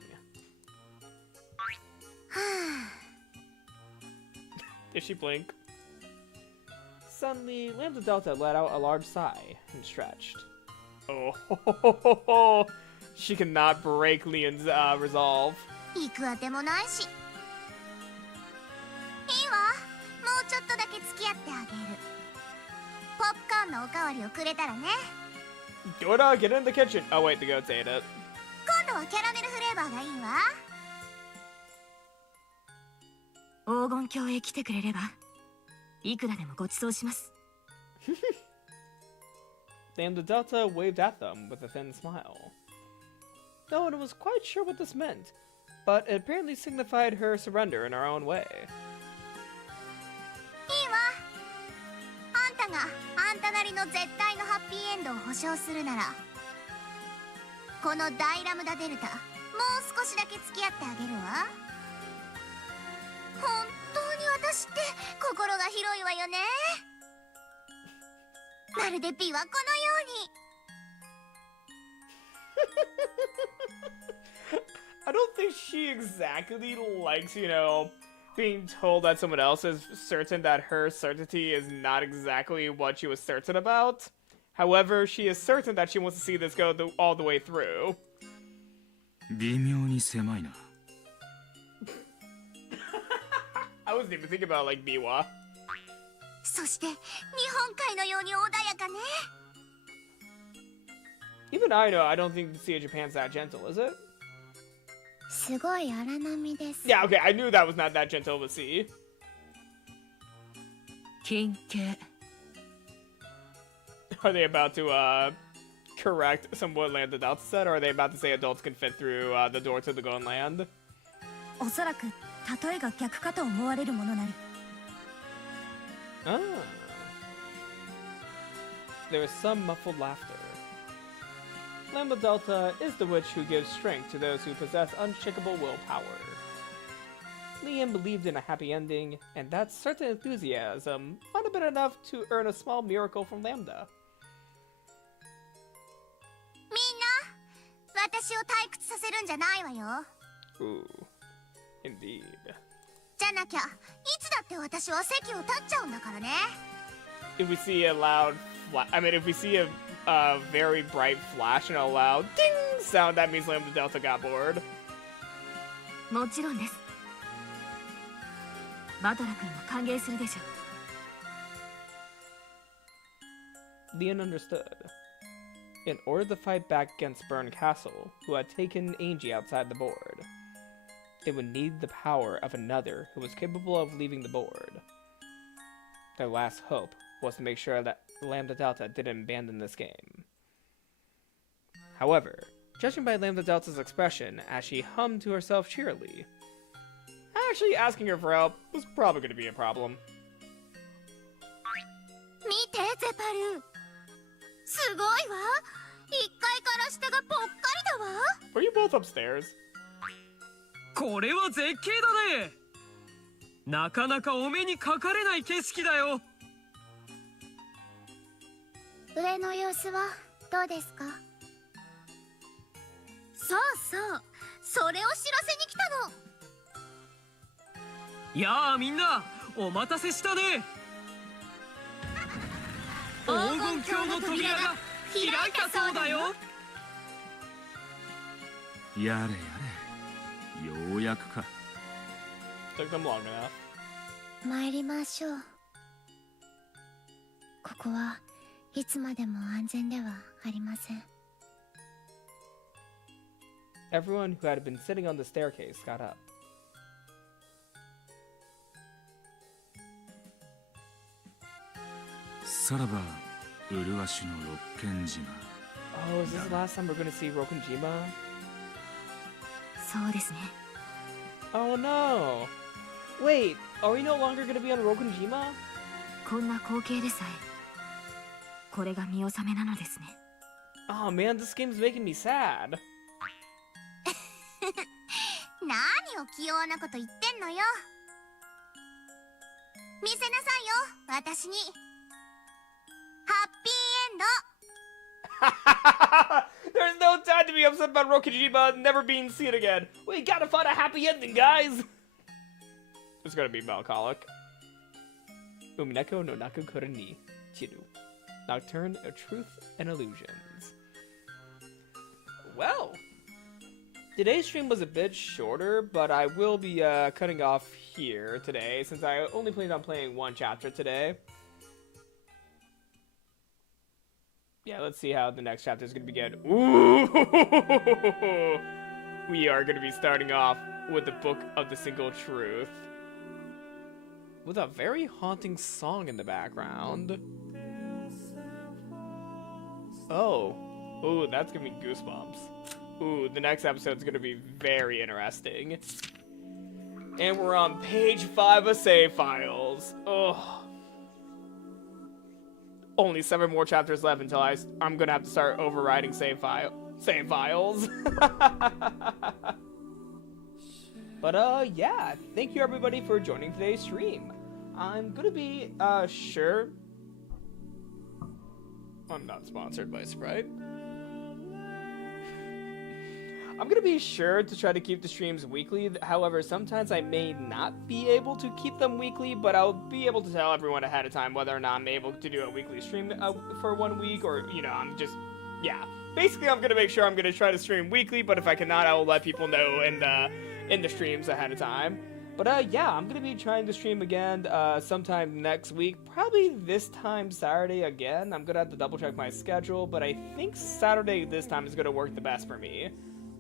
Did she blink? Suddenly, Lambda Delta let out a large sigh and stretched. Oh, she cannot break Leon's resolve. 行くあてもないし。いいわ、もうちょっとだけ付き合ってあげる。ポップコーンのおかわりをくれたらね。Dora, get in the kitchen. Oh wait, the goats ate it. 今度はキャラメルフレーバーがいいわ。黄金鏡へ来てくれればいくらでもご馳走します。Lambda Delta waved at them with a thin smile. No one was quite sure what this meant, but it apparently signified her surrender in her own way. いいわ。あんたがあんたなりの絶対のハッピーエンドを保証するなら、この大ラムダデルタ少しだけ付き合ってあげるわ。本当に私って心が広いわよね。まるで琵琶湖のように。I don't think she exactly likes, you know, being told that someone else is certain that her certainty is not exactly what she was certain about. However, she is certain that she wants to see this go all the way through. 微妙に狭いな。I wasn't even thinking about, like, Miwa. そして日本海のように穏やかね。Even I know I don't think the Sea of Japan's that gentle, is it? すごい荒波です。 Yeah, okay, I knew that was not that gentle of a sea. 金系 Are they about to, correct some what Land Adults said, or are they about to say adults can fit through, the door to the Golden Land? おそらく例えが逆かと思われるものなり。 Ah. There is some muffled laughter. Lambda Delta is the witch who gives strength to those who possess unshakable willpower. Liam believed in a happy ending, and that certain enthusiasm might have been enough to earn a small miracle from Lambda. みんな、私を退屈させるんじゃないわよ。 Ooh, indeed. じゃなきゃ、いつだって私は席を立っちゃうんだからね。 If we see a loud, if we see a very bright flash and a loud ding sound, that means Lambda Delta got bored. もちろんです。バトラ君も歓迎するでしょう。 Leon understood. In order to fight back against Burn Castle, who had taken Angie outside the board, they would need the power of another who was capable of leaving the board. Their last hope was to make sure that Lambda Delta didn't abandon this game. However, judging by Lambda Delta's expression as she hummed to herself cheerily, actually asking her for help was probably going to be a problem. 見て、ゼパル。すごいわ。1階から下がぽっかりだわ。 Were you both upstairs? これは絶景だね。なかなかお目にかかれない景色だよ。上の様子はどうですか？そうそう、それを知らせに来たの。やあみんな、お待たせしたね。黄金鏡の扉が開いたそうだよ。やれやれ、ようやくか。 Took them long enough. 参りましょう。ここはいつまでも安全ではありません。 Everyone who had been sitting on the staircase got up. さらば麗しの六軒島。 Oh, is this the last time we're gonna see Rokkenjima? そうですね。 Oh no! Wait, are we no longer gonna be on Rokkenjima? こんな光景でさえこれが見納めなのですね。 Oh man, this game's making me sad. 何を器用なこと言ってんのよ。見せなさいよ、私に。ハッピーエンド。 There's no time to be upset about Rokkenjima never being seen again. We gotta find a happy ending, guys! It's gonna be melancholic. Umineko no naku頃に Chiru. Nocturne of Truth and Illusions. Well, today's stream was a bit shorter, but I will be cutting off here today since I only planned on playing one chapter today. Yeah, let's see how the next chapter is going to begin. Ooh! We are going to be starting off with the Book of the Single Truth. With a very haunting song in the background. Oh. Ooh, that's giving me goosebumps. Ooh, the next episode is gonna be very interesting. And we're on page 5 of save files. Ugh. Only 7 more chapters left until I'm gonna have to start overriding save save files. But yeah, thank you everybody for joining today's stream. I'm gonna be sure. I'm not sponsored by Sprite. I'm gonna be sure to try to keep the streams weekly. However, sometimes I may not be able to keep them weekly, but I'll be able to tell everyone ahead of time whether or not I'm able to do a weekly stream for 1 week, or, you know, I'm just, yeah. Basically, I'm gonna make sure I'm gonna try to stream weekly, but if I cannot, I will let people know in the streams ahead of time. But yeah, I'm gonna be trying to stream again sometime next week. Probably this time Saturday again. I'm gonna have to double check my schedule, but I think Saturday this time is gonna work the best for me.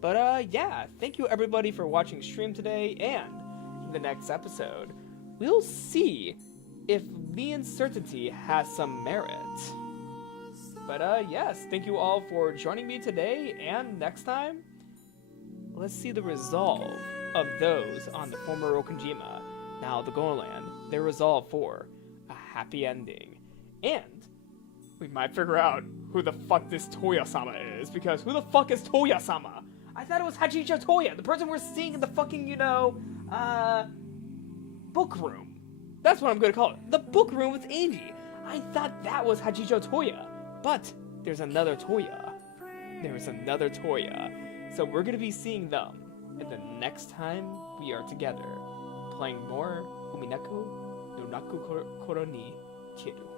But yeah, thank you everybody for watching stream today, and in the next episode, we'll see if the uncertainty has some merit. But yes, thank you all for joining me today, and next time, let's see the resolve of those on the former Rokkenjima, now the Golan, their resolve for a happy ending. And we might figure out who the fuck this Toya-sama is, because who the fuck is Toya-sama? I thought it was Hachicho Toya, the person we're seeing in the fucking, you know, book room. That's what I'm gonna call it. The book room with Angie. I thought that was Hachicho Toya. But there's another Toya. There's another Toya. So we're gonna be seeing them. And the next time we are together, playing more Umineko no naku頃に Kiru.